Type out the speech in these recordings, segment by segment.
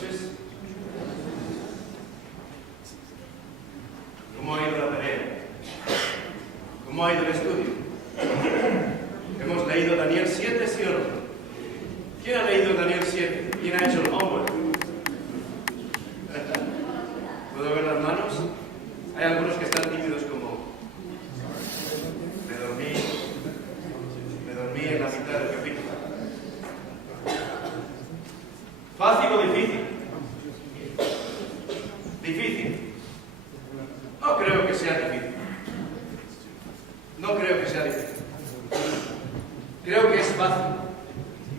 noches. ¿Cómo ha ido la tarea? ¿Cómo ha ido el estudio? ¿Hemos leído Daniel 7, sí o no? ¿Quién ha leído Daniel 7? ¿Quién ha hecho el homework? ¿Puedo ver las manos? Hay algunos que están tímidos como... Me dormí en la mitad del capítulo. ¿Fácil o difícil? Difícil. No creo que sea difícil. No creo que sea difícil. Creo que es fácil.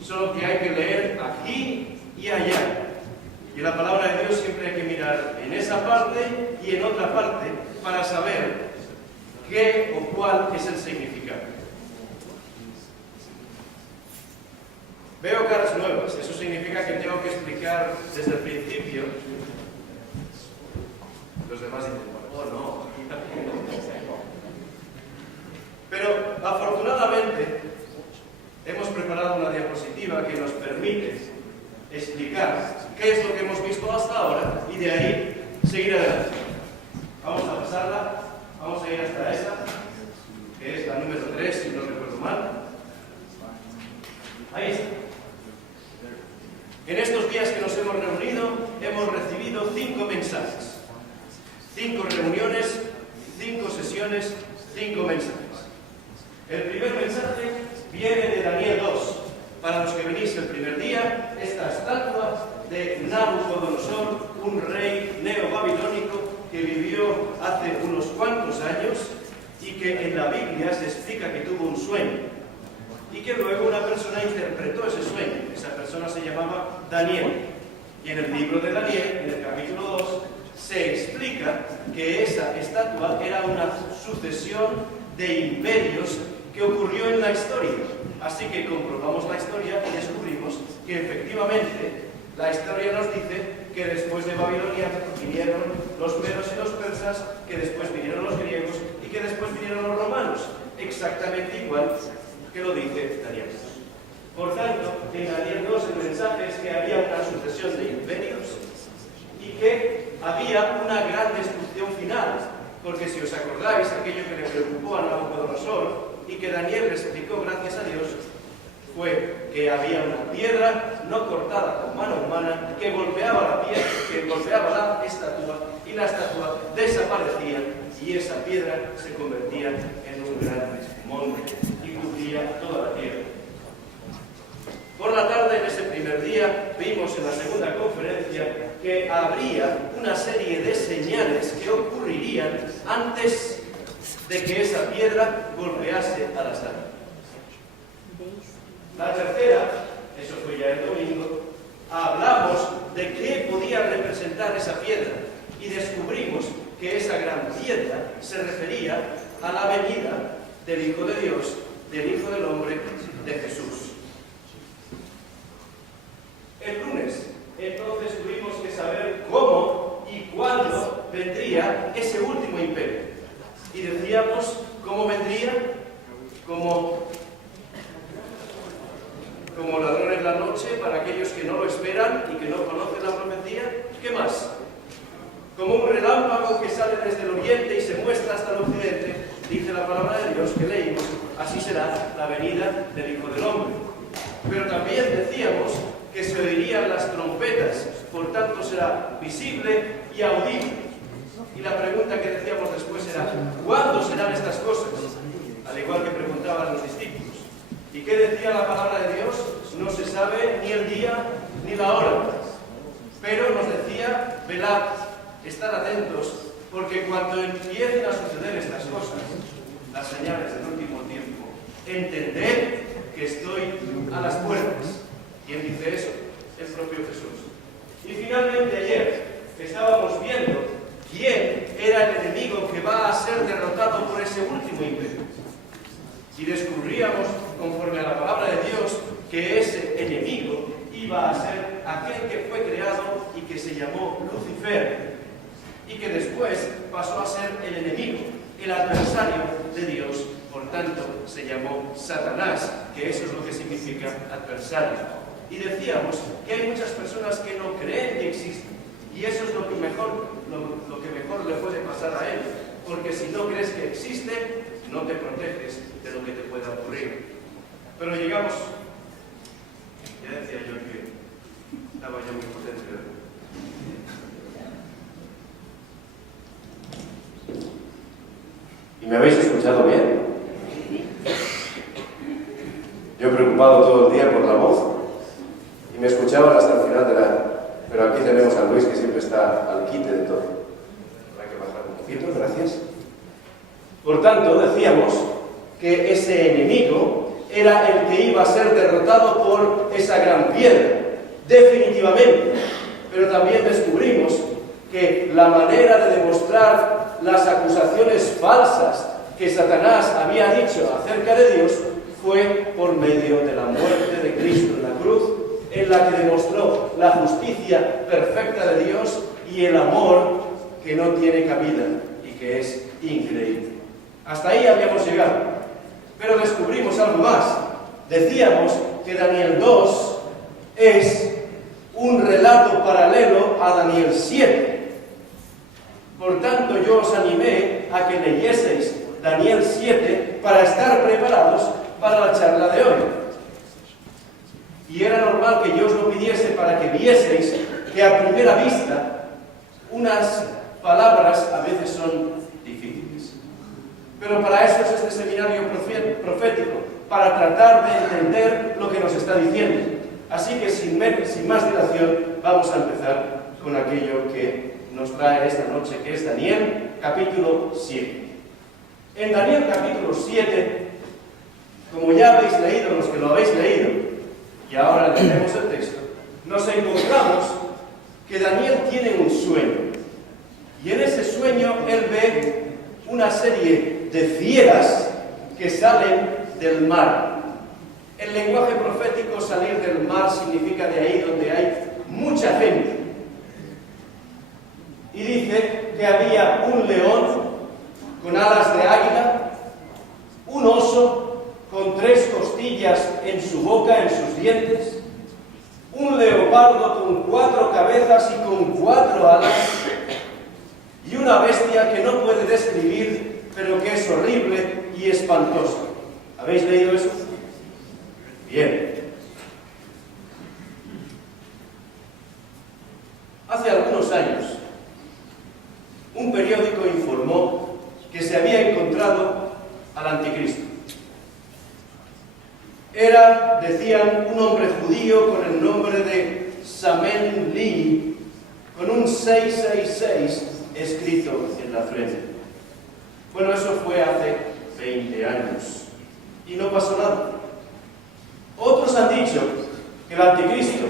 Solo que hay que leer aquí y allá. Y la palabra de Dios siempre hay que mirar en esa parte y en otra parte para saber qué o cuál es el significado. Veo caras nuevas. Eso significa que tengo que explicar desde el principio. Los demás dicen, oh no, aquí también no. Pero afortunadamente hemos preparado una diapositiva que nos permite explicar qué es lo que hemos visto hasta ahora y de ahí seguir adelante. Vamos a pasarla, vamos a ir hasta esta, que es la número 3, si no recuerdo mal. Ahí está. En estos días que nos hemos reunido, hemos recibido 5 mensajes. 5 reuniones, 5 sesiones, 5 mensajes. El primer mensaje viene de Daniel 2. Para los que venís el primer día, esta estatua de Nabucodonosor, un rey neobabilónico que vivió hace unos cuantos años y que en la Biblia se explica que tuvo un sueño y que luego una persona interpretó ese sueño. Esa persona se llamaba Daniel. Y en el libro de Daniel, en el capítulo 2, se explica que esa estatua era una sucesión de imperios que ocurrió en la historia. Así que comprobamos la historia y descubrimos que efectivamente la historia nos dice que después de Babilonia vinieron los medos y los persas, que después vinieron los griegos y que después vinieron los romanos. Exactamente igual que lo dice Daniel. Por tanto, en Daniel 2 el mensaje es que había una sucesión de imperios y que había una gran destrucción final. Porque si os acordáis, aquello que le preocupó a Nabucodonosor y que Daniel le explicó, gracias a Dios, fue que había una piedra no cortada con mano humana que golpeaba la piedra, que golpeaba la estatua y la estatua desaparecía y esa piedra se convertía en un gran monte y cubría toda la tierra. Por la tarde, en ese primer día, vimos en la segunda conferencia que habría una serie de señales que ocurrirían antes de que esa piedra golpease a la estatua. La tercera, eso fue ya el domingo, hablamos de qué podía representar esa piedra y descubrimos que esa gran piedra se refería a la venida del Hijo de Dios, del Hijo del Hombre, de Jesús. El lunes, entonces, tuvimos que saber cómo y cuándo vendría ese último imperio. Y decíamos, ¿cómo vendría? Como ladrón en la noche para aquellos que no lo esperan y que no conocen la profecía. ¿Qué más? Como un relámpago que sale desde el oriente y se muestra hasta el occidente, dice la palabra de Dios que leímos, así será la venida del Hijo del Hombre. Pero también decíamos que se oirían las trompetas, por tanto será visible y audible. Y la pregunta que decíamos después era, ¿cuándo serán estas cosas? Al igual que preguntaban los discípulos. ¿Y qué decía la palabra de Dios? No se sabe ni el día ni la hora. Pero nos decía, velad, estad atentos, porque cuando empiecen a suceder estas cosas, las señales del último tiempo, entended que estoy a las puertas. ¿Quién dice eso? El propio Jesús. Y finalmente ayer estábamos viendo quién era el enemigo que va a ser derrotado por ese último imperio. Y descubríamos, conforme a la palabra de Dios, que ese enemigo iba a ser aquel que fue creado y que se llamó Lucifer, y que después pasó a ser el enemigo, el adversario de Dios, por tanto se llamó Satanás, que eso es lo que significa adversario. Y decíamos que hay muchas personas que no creen que Y eso es lo que mejor le puede pasar a él, porque si no crees que existe, no te proteges de lo que te pueda ocurrir. Pero llegamos, ya decía yo que estaba yo muy potente, ¿verdad? ¿Y me habéis escuchado bien? Yo he preocupado todo el día por la voz y me escuchaban hasta el final de la... Pero aquí tenemos a Luis que siempre está al quite de todo. Habrá que bajar un poquito, gracias. Por tanto, decíamos que ese enemigo era el que iba a ser derrotado por esa gran piedra, definitivamente. Pero también descubrimos que la manera de demostrar las acusaciones falsas que Satanás había dicho acerca de Dios fue por medio de la muerte de Cristo en la cruz, en la que demostró la justicia perfecta de Dios y el amor que no tiene cabida y que es increíble. Hasta ahí habíamos llegado, pero descubrimos algo más. Decíamos que Daniel 2 es un relato paralelo a Daniel 7. Por tanto, yo os animé a que leyeseis Daniel 7 para estar preparados para la charla de hoy. Y era normal que yo os lo pidiese para que vieseis que a primera vista unas palabras a veces son difíciles. Pero para eso es este seminario profético, para tratar de entender lo que nos está diciendo. Así que sin más dilación vamos a empezar con aquello que nos trae esta noche, que es Daniel capítulo 7. En Daniel capítulo 7, como ya habéis leído, los que lo habéis leído, y ahora leemos el texto, nos encontramos que Daniel tiene un sueño. Y en ese sueño él ve una serie de fieras que salen del mar. El lenguaje profético, salir del mar, significa de ahí donde hay mucha gente. Y dice que había un león con alas de águila, un oso con 3 costillas en su boca, en sus dientes, un leopardo con 4 cabezas y con 4 alas, y una bestia que no puede describir, pero que es horrible y espantosa. ¿Habéis leído eso? Bien. Hace algunos años, un periódico informó que se había encontrado al anticristo. Era, decían, un hombre judío con el nombre de Samen Lee, con un 666 escrito en la frente. Bueno, eso fue hace 20 años y no pasó nada. Otros han dicho que el anticristo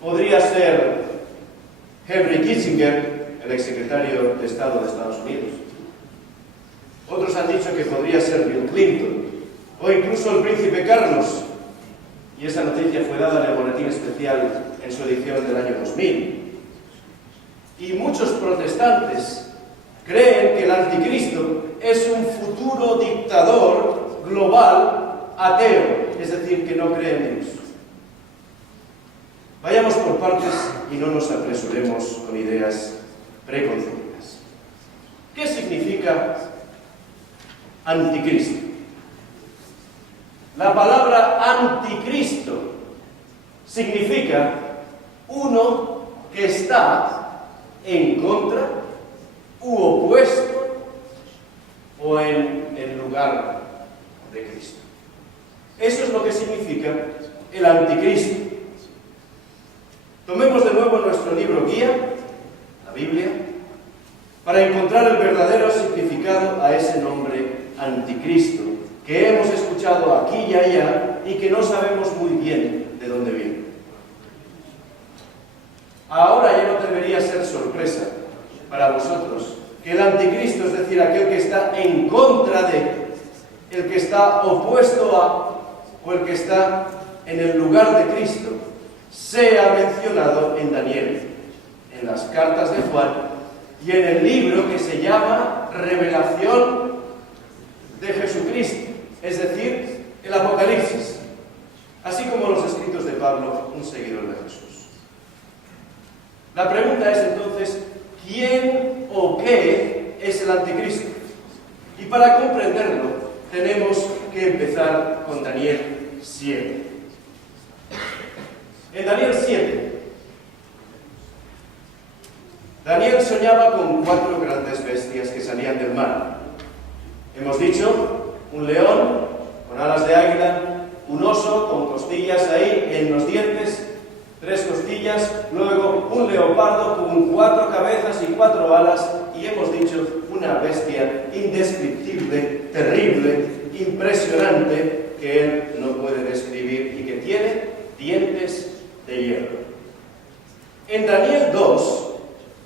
podría ser Henry Kissinger, el exsecretario de Estado de Estados Unidos. Otros han dicho que podría ser Bill Clinton, o incluso el príncipe Carlos, y esa noticia fue dada en el boletín especial en su edición del año 2000. Y muchos protestantes creen que el anticristo es un futuro dictador global ateo, es decir, que no cree en Dios. Vayamos por partes y no nos apresuremos con ideas preconcebidas. ¿Qué significa anticristo? La palabra anticristo significa uno que está en contra u opuesto o en lugar de Cristo. Eso es lo que significa el anticristo. Tomemos de nuevo nuestro libro guía, la Biblia, para encontrar el verdadero significado a ese nombre anticristo, que hemos escuchado aquí y allá y que no sabemos muy bien de dónde viene. Ahora ya no debería ser sorpresa para vosotros que el anticristo, es decir, aquel que está en contra de, el que está opuesto a, o el que está en el lugar de Cristo, sea mencionado en Daniel, en las cartas de Juan y en el libro que se llama Revelación de Jesucristo, es decir, el Apocalipsis, así como los escritos de Pablo, un seguidor de Jesús. La pregunta es entonces, ¿quién o qué es el anticristo? Y para comprenderlo, tenemos que empezar con Daniel 7. En Daniel 7, Daniel soñaba con 4 grandes bestias que salían del mar. Hemos dicho, un león con alas de águila, un oso con costillas ahí en los dientes, 3 costillas, luego un leopardo con 4 cabezas y 4 alas, y hemos dicho una bestia indescriptible, terrible, impresionante, que él no puede describir y que tiene dientes de hierro. En Daniel 2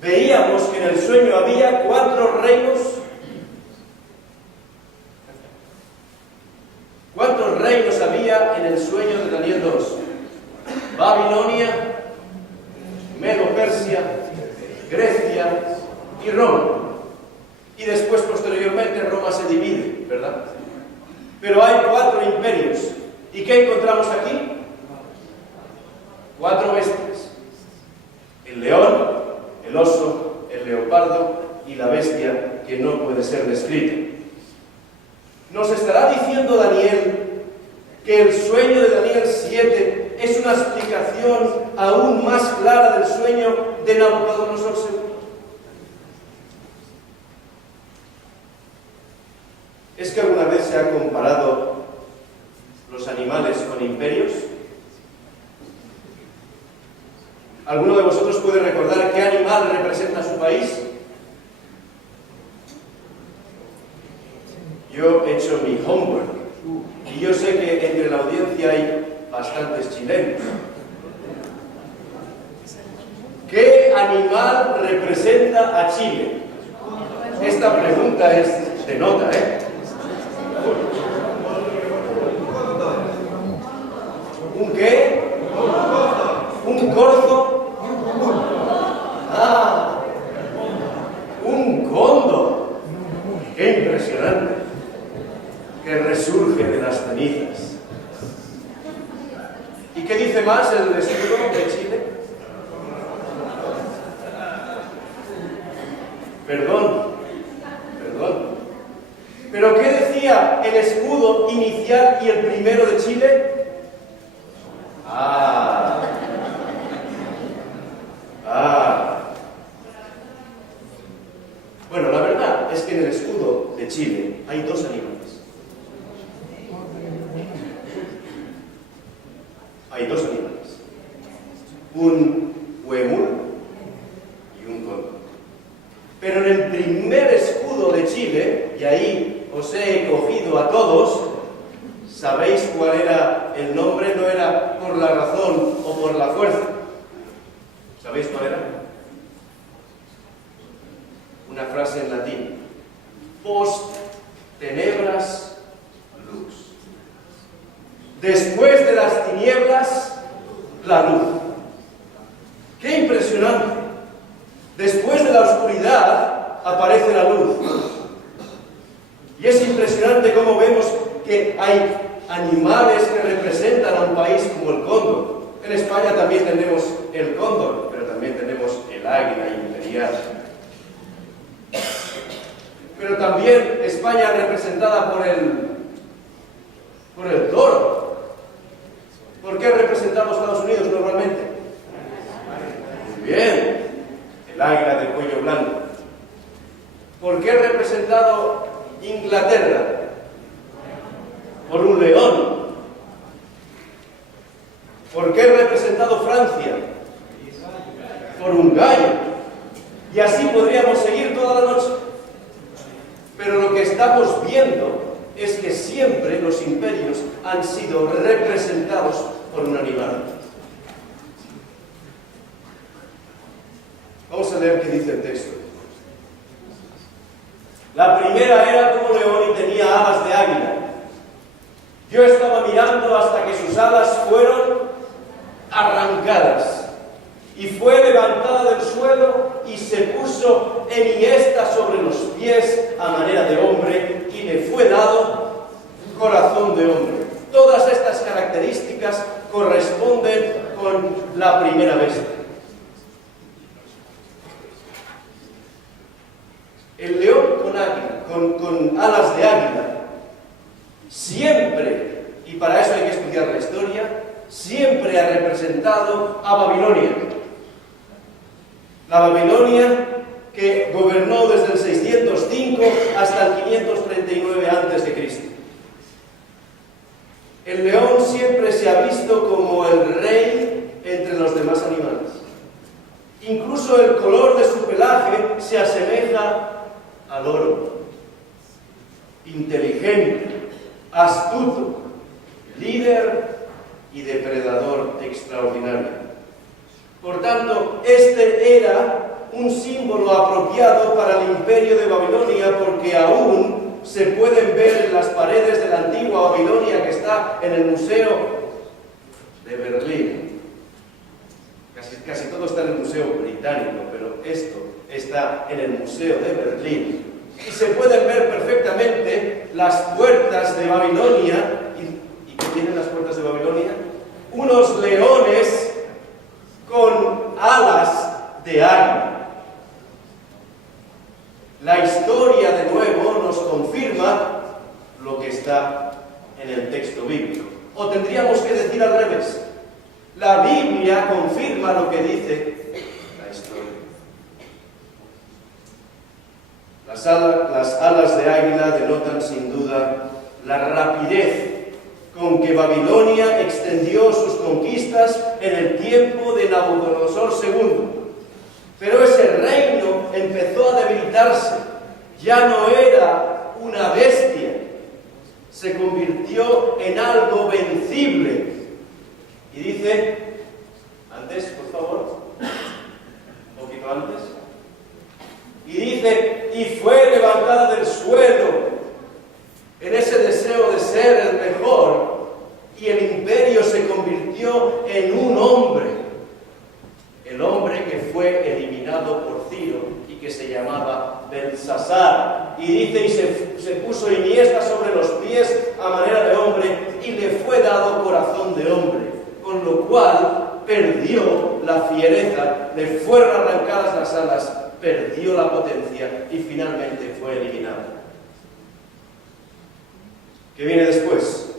veíamos que en el sueño había 4 reinos. 4 reinos había en el sueño de Daniel 2. Babilonia, Medo-Persia, Grecia y Roma. Y después, posteriormente, Roma se divide, ¿verdad? Pero hay 4 imperios. ¿Y qué encontramos aquí? 4 bestias. El león, el oso, el leopardo y la bestia que no puede ser descrita. Nos estará diciendo Daniel que el sueño de Daniel 7 es una explicación aún más clara del sueño de Nabucodonosor II. ¿Es que alguna vez se han comparado los animales con imperios? ¿Alguno de vosotros puede recordar qué animal representa a su país? Yo he hecho mi homework y yo sé que entre la audiencia hay bastantes chilenos. ¿Qué animal representa a Chile? Esta pregunta es de nota, ¿eh? ¿Un qué? ¿Un corzo? Ah, un cóndor. ¡Qué impresionante! Que resurge de las cenizas. ¿Y qué dice más el escudo de Chile? Perdón. ¿Pero qué decía el escudo inicial y el primero de Chile? Bueno, la verdad es que en el escudo de Chile hay 2 animales. Hay 2 animales. Un huemul y un cóndor. Pero en el primer escudo de Chile, y ahí os he cogido a todos, ¿sabéis cuál era el nombre? No era por la razón o por la fuerza. ¿Sabéis cuál era? Una frase en latín. Post tenebras lux. Después de las tinieblas, la luz. ¡Qué impresionante! Después de la oscuridad aparece la luz. Y es impresionante cómo vemos que hay animales que representan a un país como el cóndor. En España también tenemos el cóndor, pero también tenemos el águila imperial. Pero también España representada por el toro. ¿Por qué representamos a Estados Unidos normalmente? Muy bien, el águila del cuello blanco. ¿Por qué representado Inglaterra? Por un león. ¿Por qué representado Francia? Por un gallo. Y así podríamos seguir toda la noche. Pero lo que estamos viendo es que siempre los imperios han sido representados por un animal. Vamos a leer qué dice el texto. La primera era como león y tenía alas de águila. Yo estaba mirando hasta que sus alas fueron arrancadas y fue levantada del suelo y se puso enhiesta sobre los pies a manera de hombre y le fue dado corazón de hombre. Todas estas características corresponden con la primera bestia. con alas de águila, siempre, y para eso hay que estudiar la historia, siempre ha representado a Babilonia. La Babilonia que gobernó desde el 605 hasta el 539 a.C. El león siempre se ha visto como el rey entre los demás animales. Incluso el color de su pelaje se asemeja al oro. Inteligente, astuto, líder y depredador extraordinario. Por tanto, este era un símbolo apropiado para el imperio de Babilonia, porque aún se pueden ver en las paredes de la antigua Babilonia que está en el Museo de Berlín. Casi todo está en el Museo Británico, pero esto está en el Museo de Berlín. Y se pueden ver perfectamente las puertas de Babilonia. ¿Y qué tienen las puertas de Babilonia? Unos leones con alas de águila. La historia, de nuevo, nos confirma lo que está en el texto bíblico. O tendríamos que decir al revés. La Biblia confirma lo que dice la historia. Las alas de águila denotan sin duda la rapidez con que Babilonia extendió sus conquistas en el tiempo de Nabucodonosor II. Pero ese reino empezó a debilitarse. Ya no era una bestia. Se convirtió en algo vencible. Y dice, antes, por favor, un poquito antes. Y dice, y fue levantada del suelo en ese deseo de ser el mejor, y el imperio se convirtió en un hombre. El hombre que fue eliminado por Ciro y que se llamaba Belsasar. Y dice, y se puso iniesta sobre los pies a manera de hombre, y le fue dado corazón de hombre, con lo cual perdió la fiereza, le fueron arrancadas las alas, perdió la potencia y finalmente fue eliminado. ¿Qué viene después?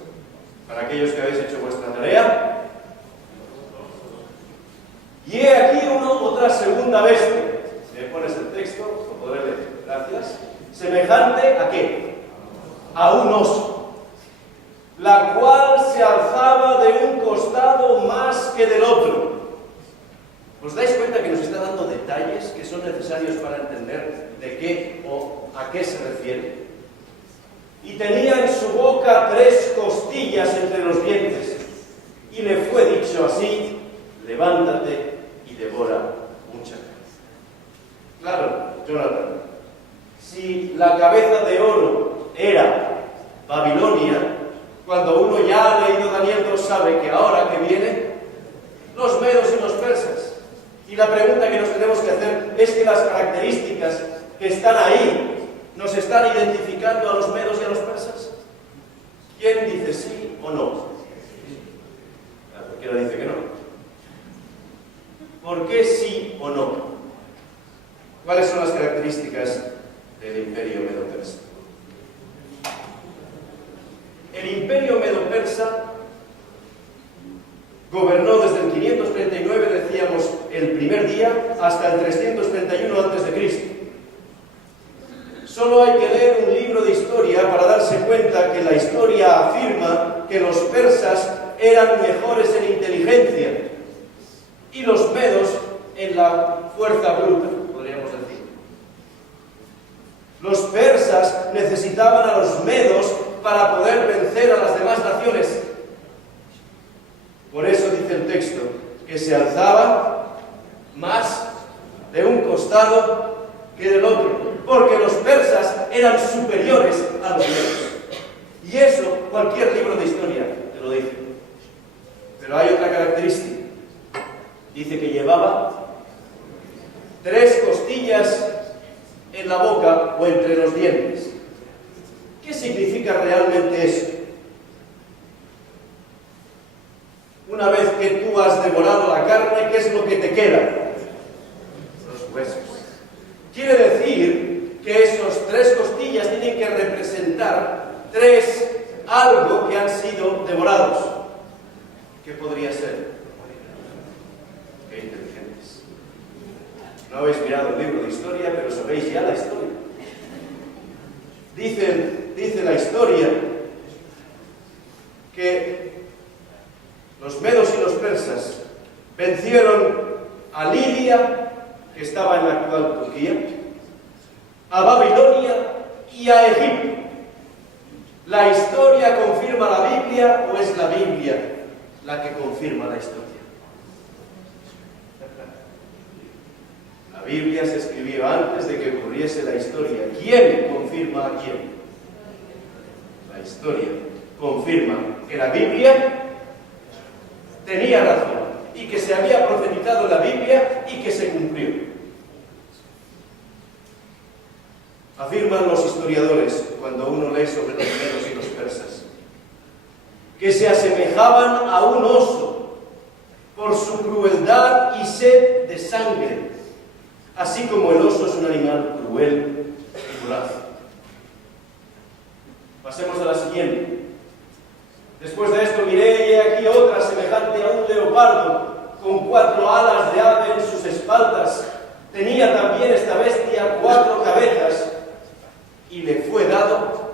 Para aquellos que habéis hecho vuestra tarea. Y he aquí otra segunda bestia. Si me pones el texto, lo podré leer. Gracias. ¿Semejante a qué? A un oso, la cual se alzaba de un costado más que del otro. ¿Os dais cuenta que nos está dando detalles que son necesarios para entender de qué o a qué se refiere? Y tenía en su boca 3 costillas entre los dientes, y le fue dicho así: levántate y devora mucha carne. Claro, Jonathan, si la cabeza de oro era Babilonia, cuando uno ya ha leído Daniel 2 sabe que ahora que viene los medos y los persas. Y la pregunta que nos tenemos que hacer es que las características que están ahí nos están identificando a los medos y a los persas. ¿Quién dice sí o no? Cualquiera dice que no. ¿Por qué sí o no? ¿Cuáles son las características del imperio medo-persa? El imperio medo-persa gobernó desde el 539, decíamos, el primer día, hasta el 331 a.C. Solo hay que leer un libro de historia para darse cuenta que la historia afirma que los persas eran mejores en inteligencia y los medos en la fuerza bruta, podríamos decir. Los persas necesitaban a los medos para poder vencer a las demás naciones. Por eso dice el texto que se alzaba más de un costado que del otro, porque los persas eran superiores a los medos. Y eso cualquier libro de historia te lo dice. Pero hay otra característica. Dice que llevaba 3 costillas en la boca o entre los dientes. ¿Qué significa realmente eso? Una vez que tú has devorado la carne, ¿qué es lo que te queda? Los huesos. Quiere decir que esos 3 costillas tienen representar algo que han sido devorados. ¿Qué podría ser? Qué inteligentes. No habéis mirado el libro de historia, pero sabéis ya la historia. Dice la historia que los medos y los persas vencieron a Lidia, que estaba en la actual Turquía, a Babilonia y a Egipto. ¿La historia confirma la Biblia o es la Biblia la que confirma la historia? La Biblia se escribió antes de que ocurriese la historia. ¿Quién confirma a quién? La historia confirma que la Biblia tenía razón y que se había profetizado la Biblia y que se cumplió. Afirman los historiadores, cuando uno lee sobre los medos y los persas, que se asemejaban a un oso por su crueldad y sed de sangre, así como el oso es un animal cruel y voraz. Pasemos a la siguiente. Después de esto miré y he aquí otra semejante a un leopardo, con 4 alas de ave en sus espaldas. Tenía también esta bestia 4 cabezas y le fue dado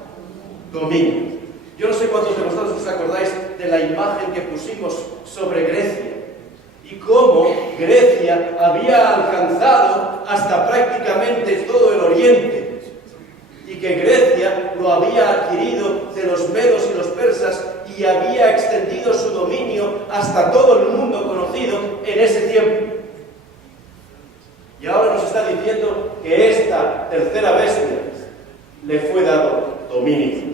dominio. Yo no sé cuántos de vosotros os acordáis de la imagen que pusimos sobre Grecia y cómo Grecia había alcanzado hasta prácticamente todo el oriente y que Grecia lo había adquirido de los medos y los persas y había extendido su dominio hasta todo el mundo conocido en ese tiempo. Y ahora nos está diciendo que esta tercera bestia le fue dado dominio.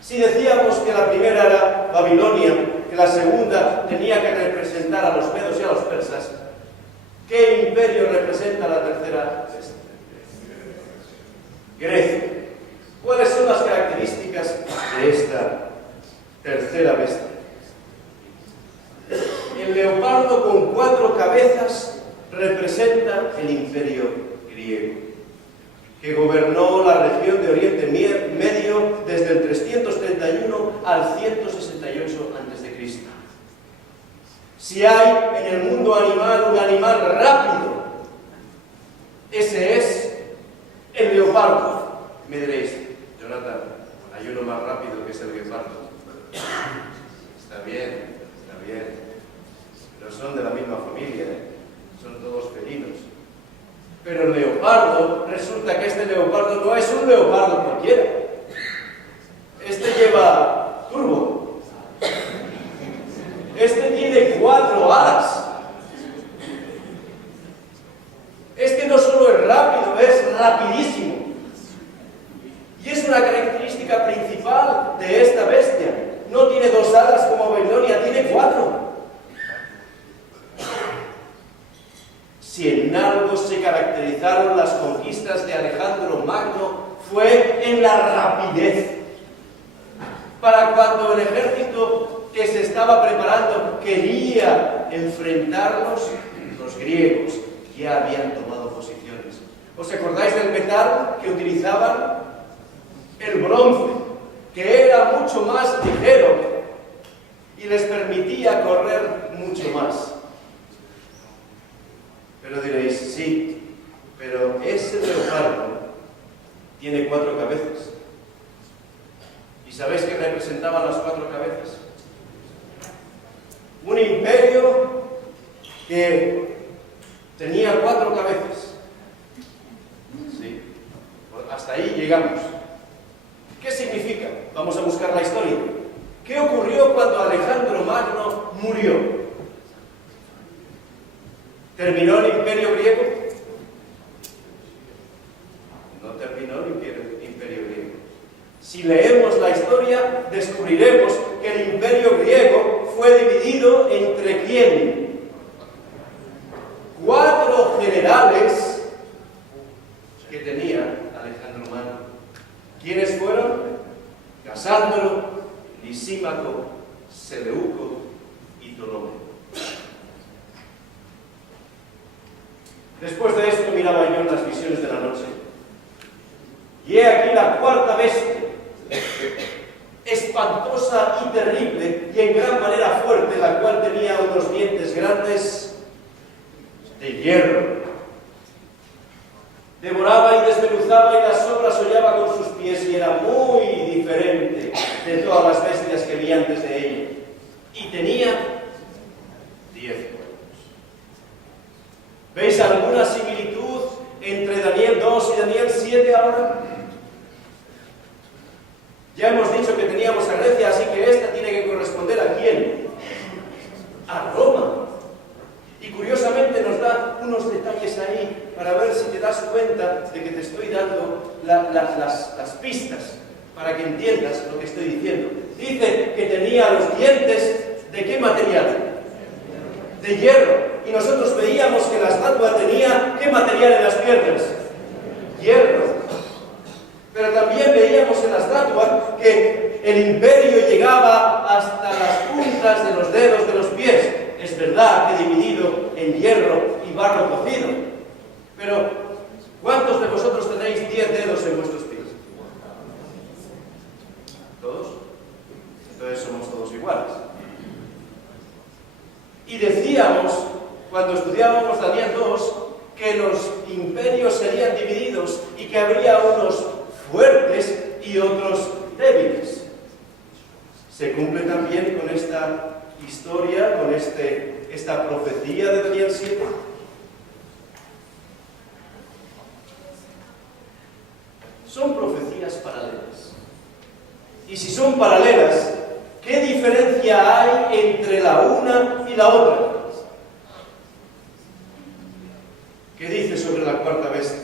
Si decíamos que la primera era Babilonia, que la segunda tenía que representar a los medos y a los persas, ¿qué imperio representa la tercera bestia? Grecia. ¿Cuáles son las características de esta tercera bestia? El leopardo con 4 cabezas representa el imperio griego, que gobernó la región de Oriente Medio desde el 331 al 168 a.C. Si hay en el mundo animal un animal rápido, ese es el leopardo. Me diréis, Jonathan, hay uno más rápido que es el guepardo. Está bien, pero son de la misma familia, son todos felinos. Pero el leopardo, resulta que este leopardo no es un leopardo cualquiera. Este lleva turbo. Este tiene 4 alas. Este no solo es rápido, es rapidísimo. Y es una característica principal de esta bestia. No tiene 2 alas como Babilonia, tiene 4. Si en algo se caracterizaron las conquistas de Alejandro Magno, fue en la rapidez. Para cuando el ejército que se estaba preparando quería enfrentarlos, los griegos ya habían tomado posiciones. ¿Os acordáis del metal que utilizaban? El bronce, que era mucho más ligero y les permitía correr mucho más. Pero diréis, sí, pero ese leopardo tiene 4 cabezas. ¿Y sabéis qué representaban las 4 cabezas? Un imperio que tenía 4 cabezas. Sí, hasta ahí llegamos. ¿Qué significa? Vamos a buscar la historia. ¿Qué ocurrió cuando Alejandro Magno murió? ¿Terminó el imperio griego? No terminó el imperio griego. Si leemos la historia, descubriremos que el imperio griego fue dividido entre ¿quién? 4 generales que tenía Alejandro Magno. ¿Quiénes fueron? Casandro, Lisímaco, Seleuco y Ptolomeo. Después de esto miraba yo en las visiones de la noche, y he aquí la 4ª bestia, espantosa y terrible y en gran manera fuerte, la cual tenía unos dientes grandes de hierro. Devoraba y desmenuzaba y las sobras hollaba con sus pies y era muy diferente de todas las bestias que vi antes de ella. Y tenía 10 cuernos. ¿Veis alguna similitud entre Daniel 2 y Daniel 7 ahora? Ya hemos dicho que teníamos a Grecia, así que esta tiene que corresponder ¿a quién? A Roma. Y curiosamente nos da unos detalles ahí para ver si te das cuenta de que te estoy dando las pistas para que entiendas lo que estoy diciendo. Dice que tenía los dientes, ¿de qué material? De hierro. Y nosotros veíamos que la estatua tenía, ¿qué material en las piernas? Hierro. Pero también veíamos en la estatua que el imperio llegaba hasta las puntas de los dedos de los pies. Es verdad que dividido en hierro y barro cocido. Pero, ¿cuántos de vosotros tenéis 10 dedos en vuestros pies? ¿Todos? Entonces somos todos iguales. Y decíamos, cuando estudiábamos Daniel 2, que los imperios serían divididos y que habría unos fuertes y otros débiles. Se cumple también con esta historia, con esta profecía de Daniel 7. Son profecías paralelas. Y si son paralelas, ¿qué diferencia hay entre la una y la otra? ¿Qué dice sobre la cuarta bestia?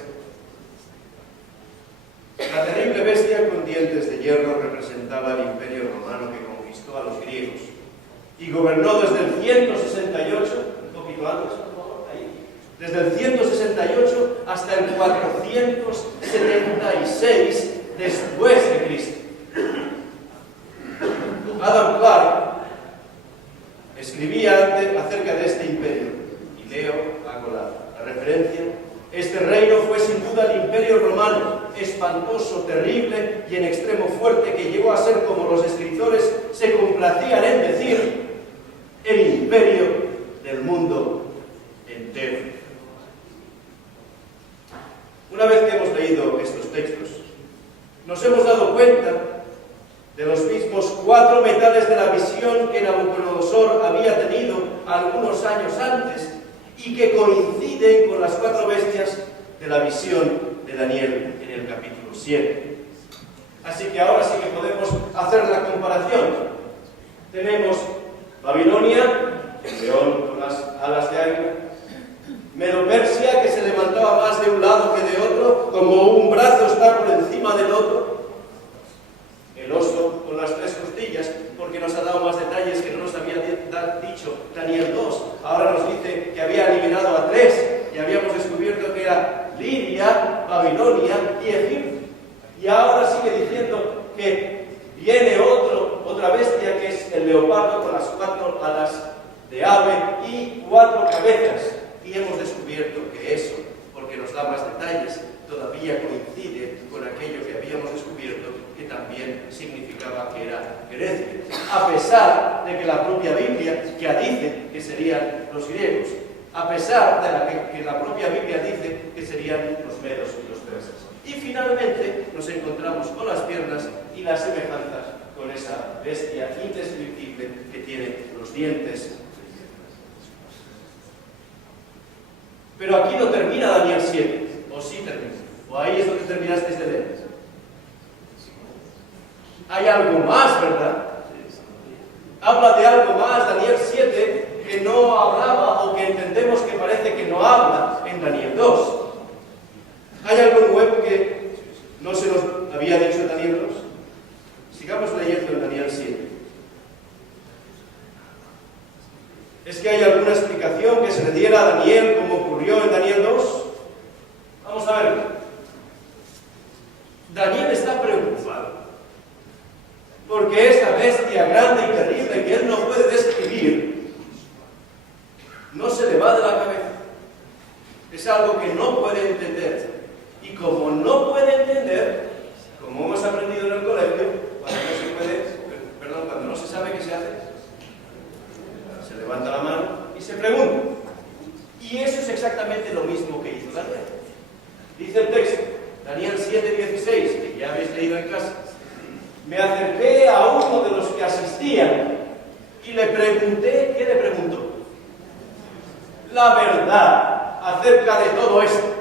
La terrible bestia con dientes de hierro representaba el imperio romano que conquistó a los griegos y gobernó desde el 168, un poquito antes, por favor, ahí, desde el 168 hasta el 476 después de Cristo. Adam Clarke escribía acerca de este imperio, y leo hago la referencia. Este reino fue sin duda el imperio romano, espantoso, terrible y en extremo fuerte, que llegó a ser, como los escritores se complacían en decir, el imperio del mundo entero. Una vez que hemos leído estos textos, nos hemos dado cuenta de los mismos 4 metales de la visión que Nabucodonosor había tenido algunos años antes y que coinciden con las 4 bestias de la visión de Daniel en el capítulo 7. Así que ahora sí que podemos hacer la comparación. Tenemos Babilonia, el león con las alas de águila, Medo-Persia, que se levantaba más de un lado que de otro, como un brazo está por encima del otro, el oso con las 3 costillas, porque nos ha dado más detalles que no nos había dicho Daniel 2. Ahora nos dice que había eliminado a 3 y habíamos descubierto que era Libia, Babilonia y Egipto. Y ahora sigue diciendo que viene otra bestia, que es el leopardo con las 4 alas de ave y 4 cabezas. Y hemos descubierto que eso, porque nos da más detalles, todavía coincide con aquello que habíamos descubierto, que también significaba que era Grecia, a pesar de que la propia Biblia ya dice que serían los griegos, a pesar de que la propia Biblia dice que serían los medos y los persas. Y finalmente nos encontramos con las piernas y las semejanzas con esa bestia indescriptible que tiene los dientes. Pero aquí no termina Daniel 7, o sí termina, o ahí es donde terminasteis de leer. Hay algo más, ¿verdad? Habla de algo más Daniel 7 que no hablaba, o que entendemos que parece que no habla en Daniel 2. Hay algo nuevo que no se nos había dicho en Daniel 2. Sigamos leyendo en Daniel 7. ¿Es que hay alguna explicación que se le diera a Daniel como ocurrió en Daniel 2? Vamos a ver. Daniel está preocupado porque esa bestia grande y terrible que él no puede describir no se le va de la cabeza. Es algo que no puede entender. Y como no puede entender, como hemos aprendido en el colegio, cuando no se puede, Y se pregunta, y eso es exactamente lo mismo que hizo Daniel. Dice el texto, Daniel 7:16, que ya habéis leído en casa. Me acerqué a uno de los que asistían y le pregunté, ¿qué le preguntó? La verdad acerca de todo esto.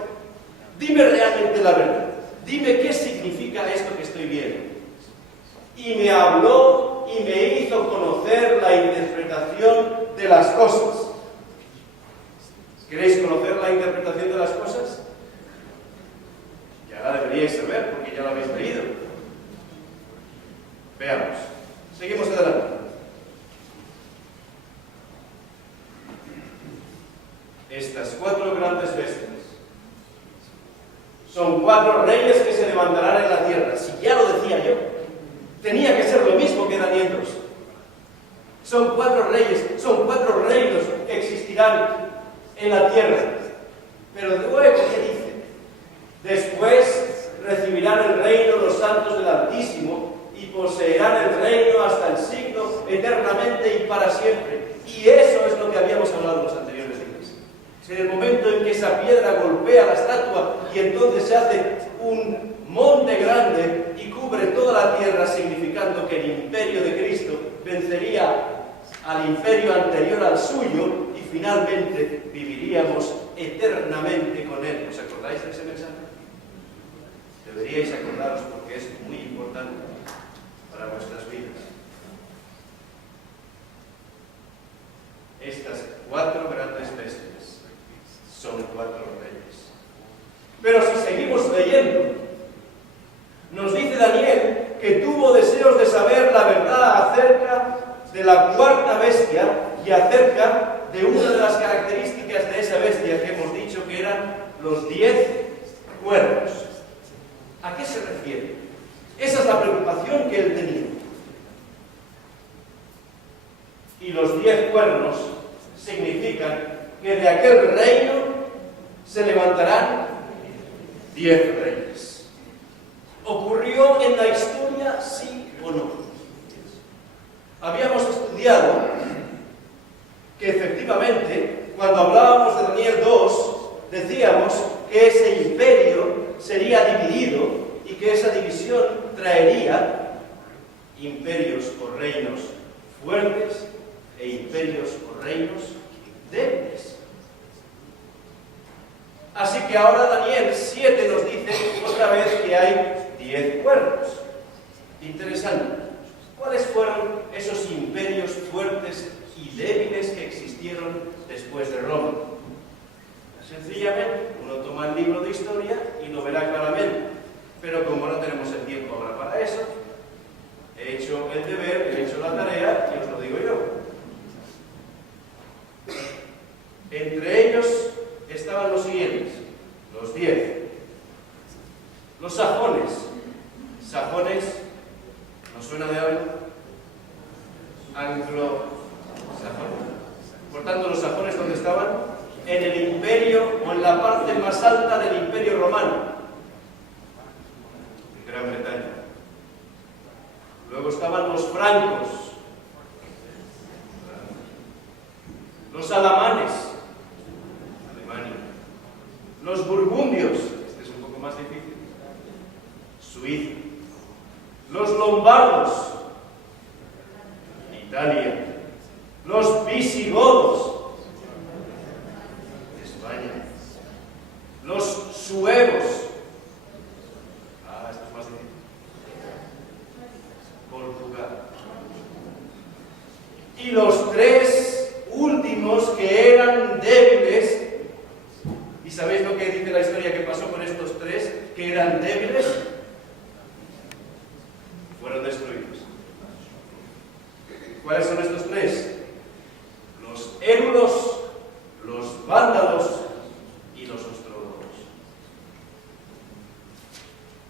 Dime realmente la verdad. Dime qué significa esto que estoy viendo. Y me habló y me hizo conocer la interpretación de las cosas. ¿Queréis conocer la interpretación de las cosas? Ya la deberíais saber porque ya la habéis leído. Veamos. Seguimos adelante. Estas 4 grandes bestias son 4 reyes que se levantarán en la tierra. Si ya lo decía yo, tenía que ser lo mismo que Daniel 2. Son 4 reyes, son 4 reinos que existirán en la tierra. Pero luego, ¿qué dice? Después recibirán el reino los santos del Altísimo y poseerán el reino hasta el siglo, eternamente y para siempre. Y eso es lo que habíamos hablado en los anteriores días. En el momento en que esa piedra golpea la estatua y entonces se hace un monte grande y cubre toda la tierra, significando que el imperio de Cristo vencería al imperio anterior al suyo y finalmente viviríamos eternamente con él. ¿Os acordáis de ese mensaje? Deberíais acordaros porque es muy importante para vuestras vidas. Estas 4 grandes bestias son 4 reyes. Pero si seguimos leyendo, nos dice Daniel que tuvo deseos de saber la verdad acerca de la 4ª bestia y acerca de una de las características de esa bestia que hemos dicho que eran los 10 cuernos. ¿A qué se refiere? Esa es la preocupación que él tenía. Y los 10 cuernos significan que de aquel reino se levantarán 10 reyes. ¿Ocurrió en la historia, sí o no? Habíamos estudiado que efectivamente, cuando hablábamos de Daniel 2, decíamos que ese imperio sería dividido y que esa división traería imperios o reinos fuertes e imperios o reinos débiles. Así que ahora Daniel 7 nos dice otra vez que hay 10 cuernos. Interesante. ¿Cuáles fueron esos imperios fuertes y débiles que existieron después de Roma? Sencillamente, uno toma el libro de historia y lo verá claramente. Pero como no tenemos el tiempo ahora para eso, he hecho el deber, he hecho la tarea y os lo digo yo. Entre ellos estaban los siguientes, los 10. Los sajones. Sajones, ¿nos suena de algo? Anglosajones. Por tanto, los sajones, ¿dónde estaban? En el imperio o en la parte más alta del imperio romano, en Gran Bretaña. Luego estaban los francos, los alamanes, Alemania, los burgundios, este es un poco más difícil, Suiza, los lombardos, Italia, los visigodos, España, los suevos, esto es más difícil, Portugal, y los 3 últimos que eran débiles. ¿Y sabéis lo que dice la historia que pasó con estos 3 que eran débiles? Fueron destruidos. ¿Cuáles son estos 3? Los érulos, los vándalos y los ostrogodos.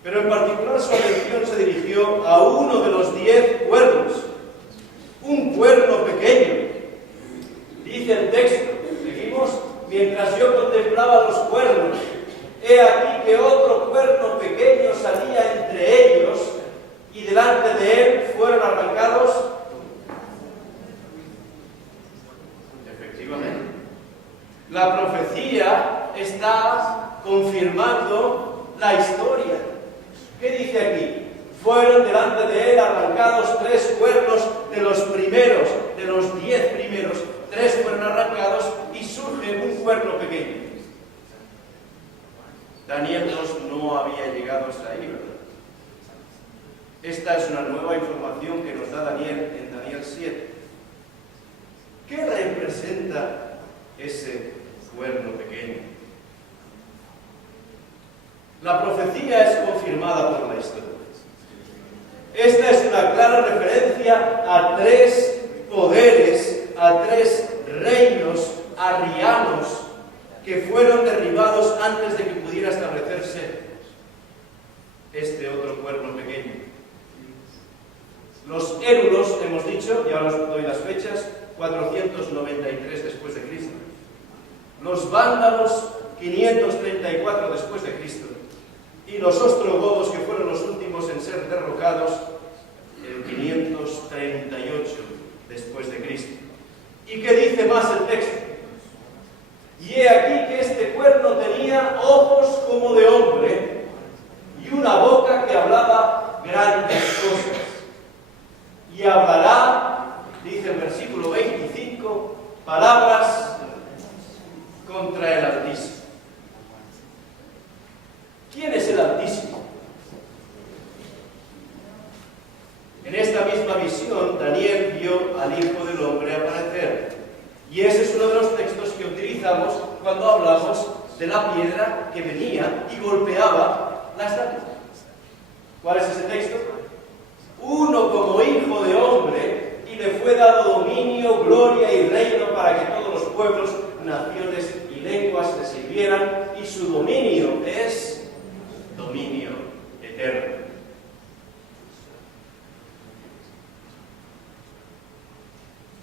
Pero en particular su atención se dirigió a uno de los 10 cuernos, un cuerno pequeño. Dice el texto, seguimos, mientras yo contemplaba los cuernos, he aquí que otro cuerno pequeño salía entre ellos, y delante de él fueron arrancados, efectivamente, La profecía está confirmando la historia. ¿Qué dice aquí? Fueron delante de él arrancados 3 cuernos de los primeros, de los 10 primeros. 3 fueron arrancados y surge un cuerno pequeño. Daniel 2 no había llegado hasta ahí, ¿verdad? Esta es una nueva información que nos da Daniel en Daniel 7. ¿Qué representa ese cuerno pequeño? La profecía es confirmada por la historia. Esta es una clara referencia a 3 poderes, a 3 reinos arrianos que fueron derribados antes de que pudiera establecerse este otro cuerno pequeño. Los érulos, hemos dicho, ya os doy las fechas, 493 después de Cristo. Los vándalos, 534 después de Cristo. Y los ostrogodos, que fueron los últimos en ser derrocados, el 538 después de Cristo. ¿Y qué dice más el texto? Y he aquí que este cuerno tenía ojos como de hombre y una boca que hablaba grandes cosas. Y hablará, dice el versículo 25, palabras contra el Altísimo. ¿Quién es el Altísimo? En esta misma visión, Daniel vio al Hijo del Hombre aparecer. Y ese es uno de los textos que utilizamos cuando hablamos de la piedra que venía y golpeaba la estatua. ¿Cuál es ese texto? Uno como Hijo de Hombre, y le fue dado dominio, gloria y reino para que todos los pueblos, naciones y lenguas le sirvieran, y su dominio es dominio eterno.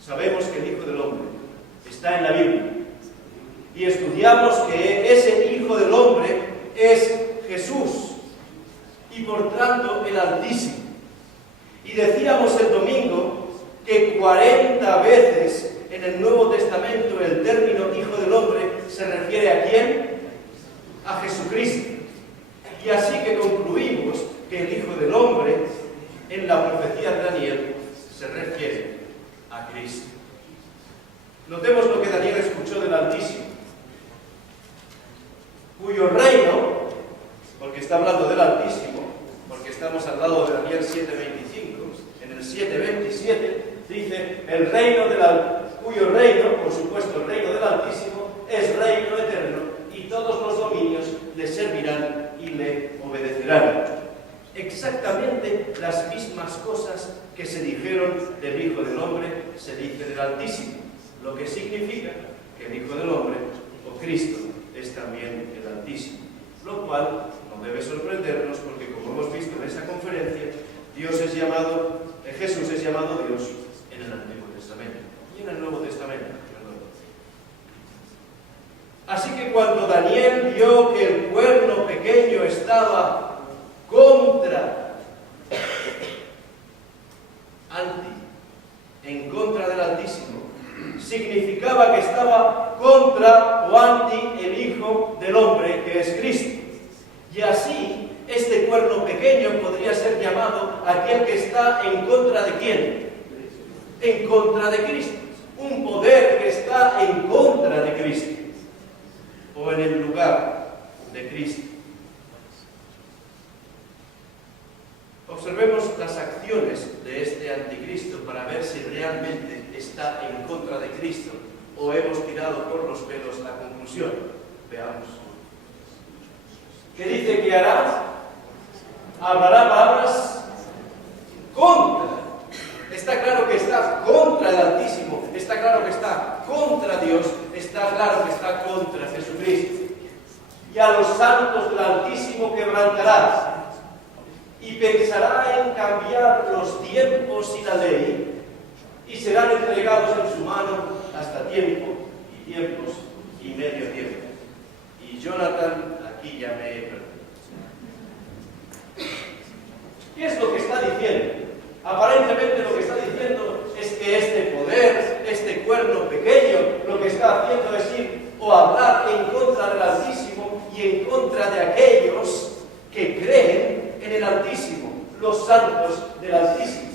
Sabemos que el Hijo del Hombre está en la Biblia y estudiamos que ese Hijo del Hombre es Jesús y por tanto el Altísimo. Y decíamos el domingo que 40 veces en el Nuevo Testamento el término Hijo del Hombre se refiere ¿a quién? A Jesucristo. Y así que concluimos que el Hijo del Hombre en la profecía de Daniel se refiere a Cristo. Notemos lo que Daniel escuchó del Altísimo, cuyo reino, porque está hablando del Altísimo, porque estamos al lado de Daniel 7:25, en el 7:27 dice, el reino cuyo reino, por supuesto el reino del Altísimo, es reino eterno, y todos los dominios le servirán y le obedecerán. Exactamente las mismas cosas que se dijeron del Hijo del Hombre se dice del Altísimo, lo que significa que el Hijo del Hombre, o Cristo, es también el Altísimo, lo cual no debe sorprendernos porque, como hemos visto en esa conferencia, Jesús es llamado Dios en el Antiguo Testamento y en el Nuevo Testamento. Así que cuando Daniel vio que el cuerno pequeño estaba en contra del Altísimo, significaba que estaba contra o anti el Hijo del Hombre, que es Cristo. Y así, este cuerno pequeño podría ser llamado aquel que está en contra de ¿quién? En contra de Cristo. Un poder que está en contra de Cristo, o en el lugar de Cristo. Observemos las acciones de este anticristo para ver si realmente está en contra de Cristo o hemos tirado por los pelos la conclusión. Veamos. ¿Qué dice que hará? Hablará palabras contra. Está claro que está contra el Altísimo, está claro que está contra Dios, está claro que está contra Jesucristo. Y a los santos del Altísimo quebrantará. Y pensará en cambiar los tiempos y la ley, y serán entregados en su mano hasta tiempo y tiempos y medio tiempo. Y Jonathan, aquí ya me he perdido. ¿Qué es lo que está diciendo? Aparentemente lo que está diciendo es que este poder, este cuerno pequeño, lo que está haciendo es ir o hablar en contra del Altísimo y en contra de aquellos que creen en el Altísimo, los santos del Altísimo.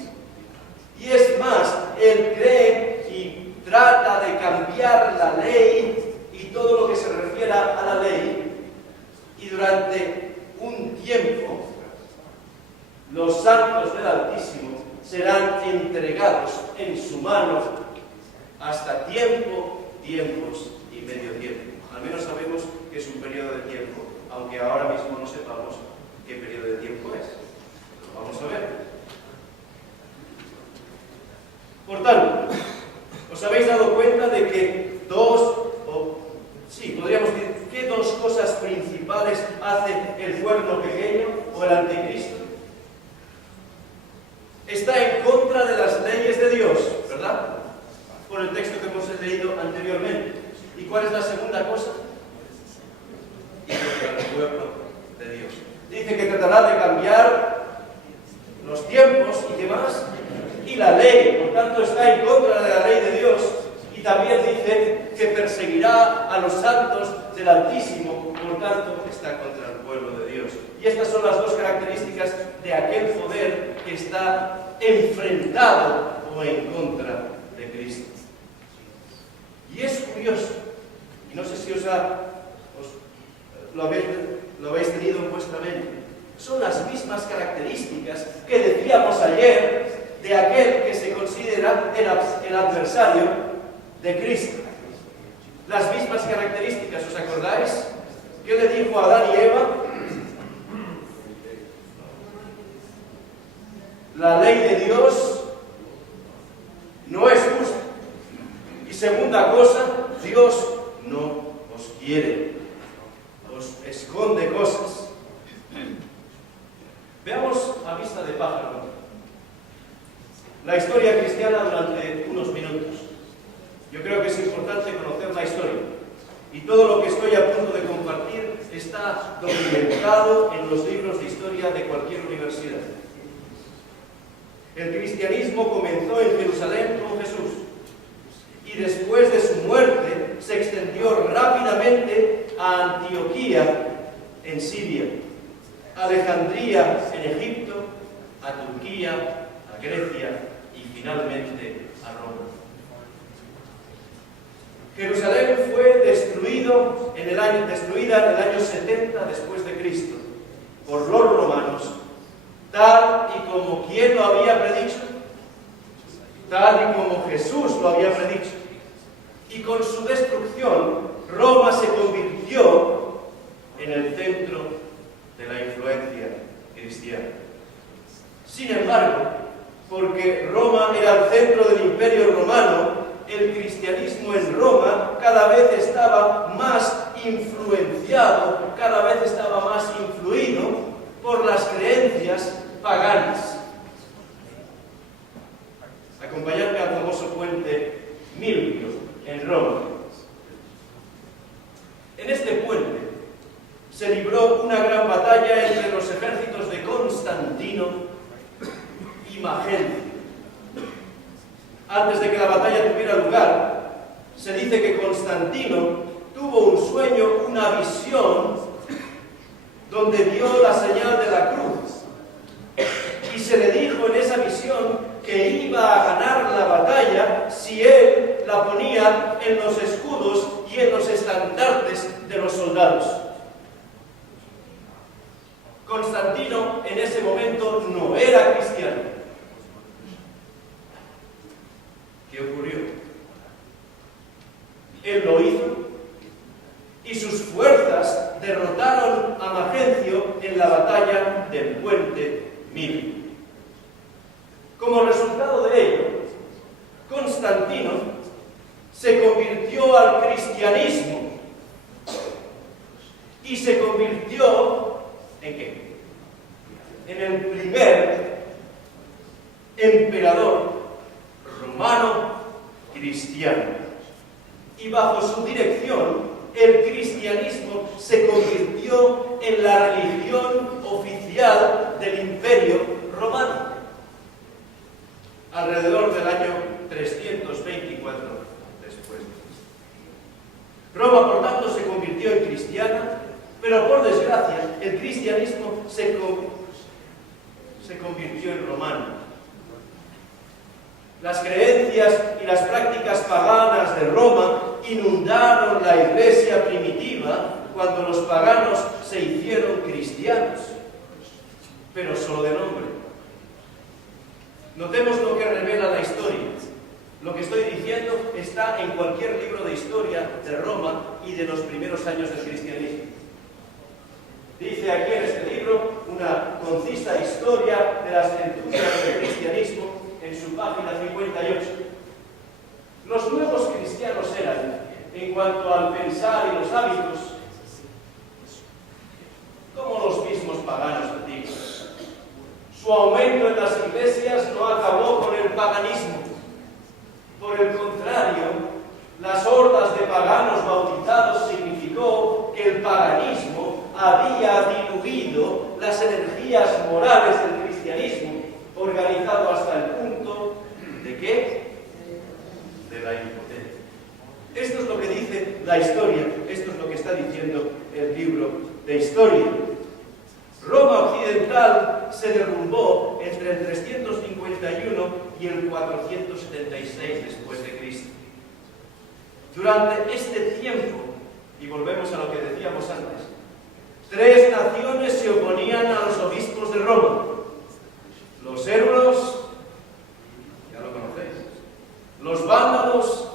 Y es más, él cree y trata de cambiar la ley y todo lo que se refiera a la ley. Y durante un tiempo, los santos del Altísimo serán entregados en su mano hasta tiempo, tiempos y medio tiempo. Al menos sabemos que es un periodo de tiempo, aunque ahora mismo no sepamos qué periodo de tiempo es. Lo vamos a ver. Por tanto, ¿os habéis dado cuenta de que podríamos decir, ¿qué dos cosas principales hace el cuerno pequeño o el anticristo? Está en contra de las leyes de Dios, ¿verdad? Por el texto que hemos leído anteriormente. ¿Y cuál es la segunda cosa? Y contra el pueblo de Dios. Dice que tratará de cambiar los tiempos y demás, y la ley, por tanto está en contra de la ley de Dios, y también dice que perseguirá a los santos del Altísimo, por tanto está contra el pueblo de Dios. Y estas son las dos características de aquel poder que está enfrentado o en contra de Cristo. Y es curioso, y no sé si lo habéis tenido en vuestra mente, son las mismas características que decíamos ayer de aquel que se considera el adversario de Cristo. Las mismas características, ¿os acordáis? ¿Qué le dijo a Adán y Eva? La ley de Dios no es justa. Y segunda cosa, Dios no os quiere, os esconde cosas. Veamos a vista de pájaro la historia cristiana durante unos minutos. Yo creo que es importante conocer la historia. Y todo lo que estoy a punto de compartir está documentado en los libros de historia de cualquier universidad. El cristianismo comenzó en Jerusalén con Jesús. Y después de su muerte se extendió rápidamente a Antioquía, en Siria, a Alejandría, en Egipto, a Turquía, a Grecia y finalmente a Roma. Jerusalén fue destruida en el año 70 después de Cristo por los romanos, tal y como quien lo había predicho, tal y como Jesús lo había predicho. Y con su destrucción, Roma se convirtió en el centro de la influencia cristiana. Sin embargo, porque Roma era el centro del Imperio Romano, el cristianismo en Roma cada vez estaba más influenciado, cada vez estaba más influido por las creencias paganas. Acompañadme al famoso puente Milvio en Roma. En este puente se libró una gran batalla entre los ejércitos de Constantino y Magencio. Antes de que la batalla tuviera lugar, se dice que Constantino tuvo un sueño, una visión, donde vio la señal de la cruz. Y se le dijo en esa visión que iba a ganar la batalla si él la ponía en los escudos y en los estandartes de los soldados. Constantino en ese momento no era cristiano. ¿Qué ocurrió? Él lo hizo y sus fuerzas derrotaron a Magencio en la batalla del puente Milvio. Como resultado de ello, Constantino se convirtió al cristianismo y se convirtió ¿en qué? En el primer emperador romano cristiano. Y bajo su dirección, el cristianismo se convirtió en la religión oficial del Imperio Romano. Alrededor del año 324 después de Cristo. Roma, por tanto, se convirtió en cristiana, pero por desgracia el cristianismo se convirtió en romano. Las creencias y las prácticas paganas de Roma inundaron la iglesia primitiva cuando los paganos se hicieron cristianos, pero solo de nombre. Notemos lo que revela la historia. Lo que estoy diciendo está en cualquier libro de historia de Roma y de los primeros años del cristianismo. Dice aquí en este libro una concisa historia de las centurias del cristianismo en su página 58. Los nuevos cristianos eran, en cuanto al pensar y los hábitos, como los mismos paganos antiguos. Su aumento en las iglesias no acabó con el paganismo. Por el contrario, las hordas de paganos bautizados significó que el paganismo había diluido las energías morales del cristianismo, organizado hasta el punto ¿de qué? De la impotencia. Esto es lo que dice la historia, esto es lo que está diciendo el libro de historia. Roma occidental se derrumbó entre el 351 y el 476 después de Cristo. Durante este tiempo, y volvemos a lo que decíamos antes, 3 naciones se oponían a los obispos de Roma: los érulos, ya lo conocéis, los vándalos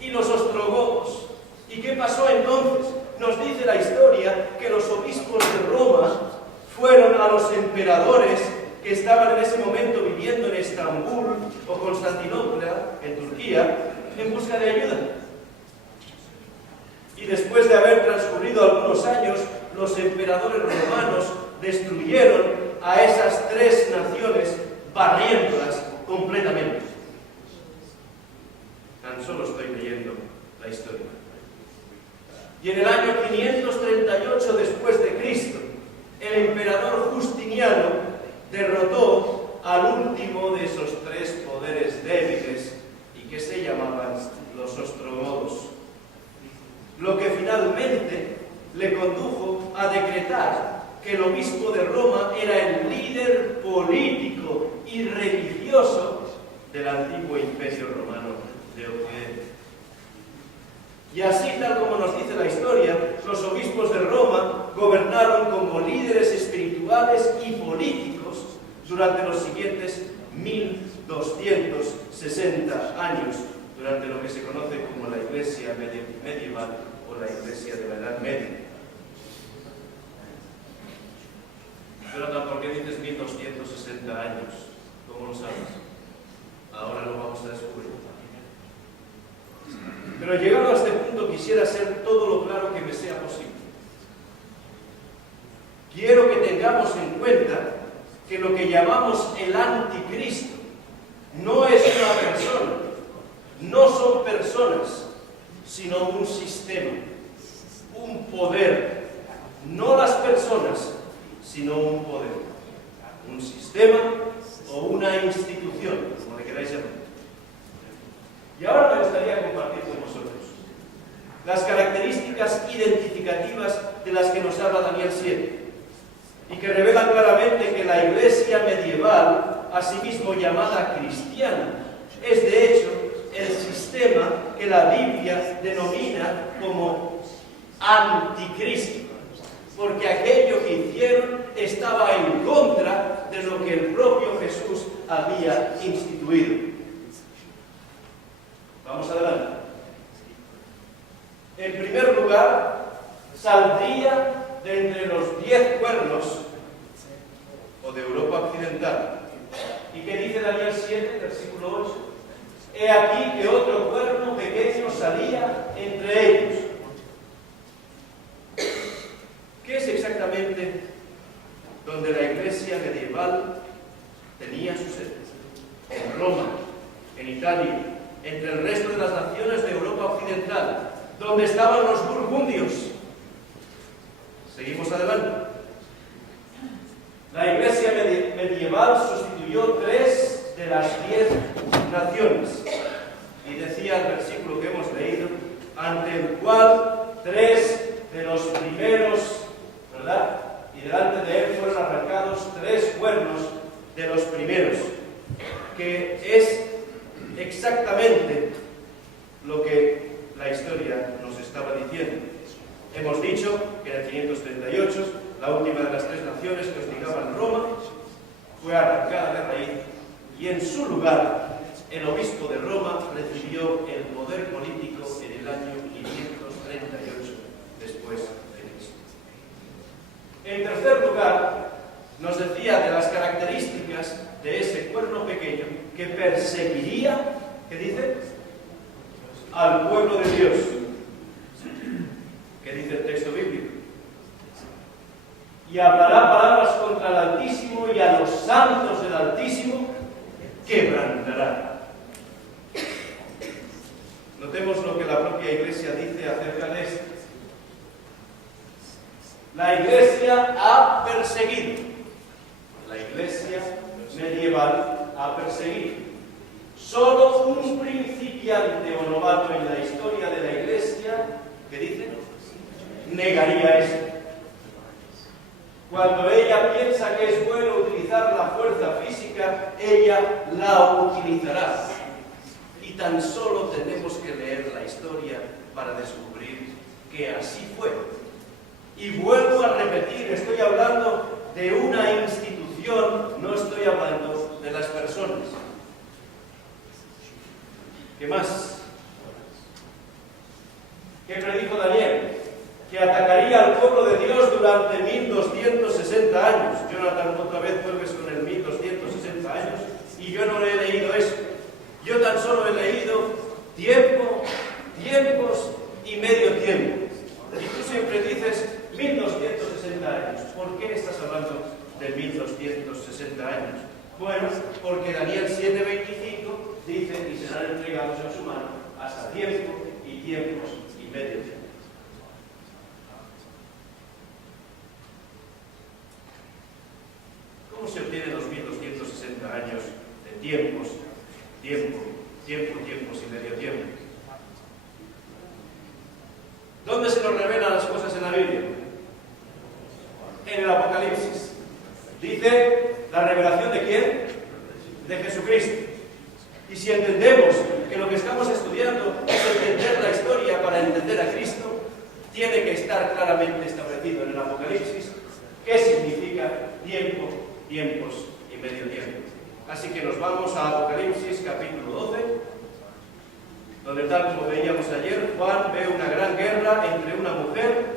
y los ostrogodos. ¿Y qué pasó entonces? Nos dice la historia que los obispos de Roma fueron a los emperadores que estaban en ese momento viviendo en Estambul o Constantinopla, en Turquía, en busca de ayuda. Y después de haber transcurrido algunos años, los emperadores romanos destruyeron a esas 3 naciones, barriéndolas completamente. Tan solo estoy leyendo la historia. Y en el año 538 después de Cristo, el emperador Justiniano derrotó al último de esos 3 poderes débiles y que se llamaban los ostrogodos, lo que finalmente le condujo a decretar que el obispo de Roma era el líder político y religioso del antiguo imperio romano de Occidente. Y así, tal como nos dice la historia, los obispos de Roma gobernaron como líderes espirituales y políticos durante los siguientes 1260 años, durante lo que se conoce como la Iglesia medieval o la Iglesia de la Edad Media. Jonathan, ¿por qué dices 1260 años? ¿Cómo lo sabes? Ahora lo vamos a descubrir. Pero llegado a este punto quisiera ser todo lo claro que me sea posible. Quiero que tengamos en cuenta que lo que llamamos el anticristo no es una persona, no son personas, sino un sistema, un poder. No las personas, sino un poder, un sistema o una institución, como le queráis llamar. Y ahora me gustaría compartir con vosotros las características identificativas de las que nos habla Daniel 7 y que revelan claramente que la iglesia medieval, asimismo llamada cristiana, es de hecho el sistema que la Biblia denomina como anticristo, porque aquello que hicieron estaba en contra de lo que el propio Jesús había instituido. Vamos adelante. En primer lugar, saldría de entre los 10 cuernos o de Europa occidental. ¿Y qué dice Daniel 7, versículo 8? He aquí que otro cuerno pequeño salía entre ellos. ¿Qué es exactamente donde la iglesia medieval tenía su sede? En Roma, en Italia, entre el resto de las naciones de Europa occidental, donde estaban los burgundios. Seguimos adelante. La iglesia medieval sustituyó 3 de las 10 naciones. Y decía el versículo que hemos leído, ante el cual 3 de los primeros, ¿verdad? Y delante de él fueron arrancados 3 cuernos de los primeros, que es exactamente lo que la historia nos estaba diciendo. Hemos dicho que en el 538, la última de las 3 naciones que hostigaban Roma fue arrancada de raíz, y en su lugar el obispo de Roma recibió el poder político en el año 538 después de Cristo. En tercer lugar, nos decía de las características de ese cuerno pequeño que perseguiría, ¿qué dice? Al pueblo de Dios. ¿Qué dice el texto bíblico? Y hablará palabras contra el Altísimo, y a los santos del Altísimo quebrantará. Notemos lo que la propia Iglesia dice acerca de esto. La Iglesia ha perseguido. La Iglesia medieval ha perseguido. Solo un principiante o novato en la historia de la Iglesia, ¿qué dice? Negaría esto. Cuando ella piensa que es bueno utilizar la fuerza física, ella la utilizará. Y tan solo tenemos que leer la historia para descubrir que así fue. Y vuelvo a repetir, estoy hablando de una institución, no estoy hablando de las personas. ¿Qué más? ¿Qué predijo Daniel? Que atacaría al pueblo de Dios durante 1260 años. Jonathan, otra vez vuelves con el 1260 años, y yo no le he leído eso. Yo tan solo he leído tiempo, tiempos y medio tiempo. Y tú siempre dices 1260 años. ¿Por qué estás hablando de 1260 años? Bueno, porque Daniel 7:25 dice: y serán entregados en su mano hasta tiempo y tiempos y medio tiempo. ¿Cómo se obtienen los 1260 años de tiempos, tiempos y medio tiempo? ¿Dónde se nos revelan las cosas en la Biblia? En el Apocalipsis. Dice la revelación ¿de quién? De Jesucristo. Y si entendemos que lo que estamos estudiando es entender la historia para entender a Cristo, tiene que estar claramente establecido en el Apocalipsis qué significa tiempo, tiempos y medio tiempo. Así que nos vamos a Apocalipsis capítulo 12, donde, tal como veíamos ayer, Juan ve una gran guerra entre una mujer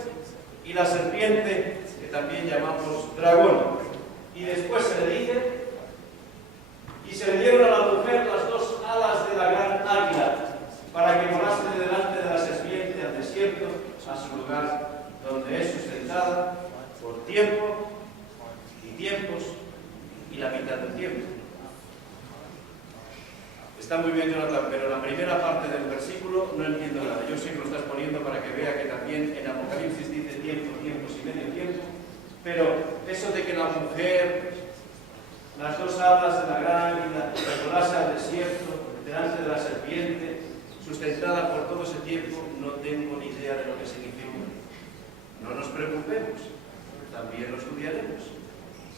y la serpiente, que también llamamos dragón. Y después se le dice: y se le dieron a la mujer las 2 alas de la gran águila, para que volase delante de la serpiente al desierto, a su lugar, donde es sustentada por tiempo y tiempos y la mitad del tiempo. Está muy bien, Jonathan, pero la primera parte del versículo no entiendo nada. Yo sé que lo estás poniendo para que vea que también en Apocalipsis dice tiempo, tiempos y medio tiempo, pero eso de que la mujer, las 2 alas de la gran águila, volase al desierto delante de la serpiente, sustentada por todo ese tiempo, no tengo ni idea de lo que significa. No nos preocupemos, también lo estudiaremos.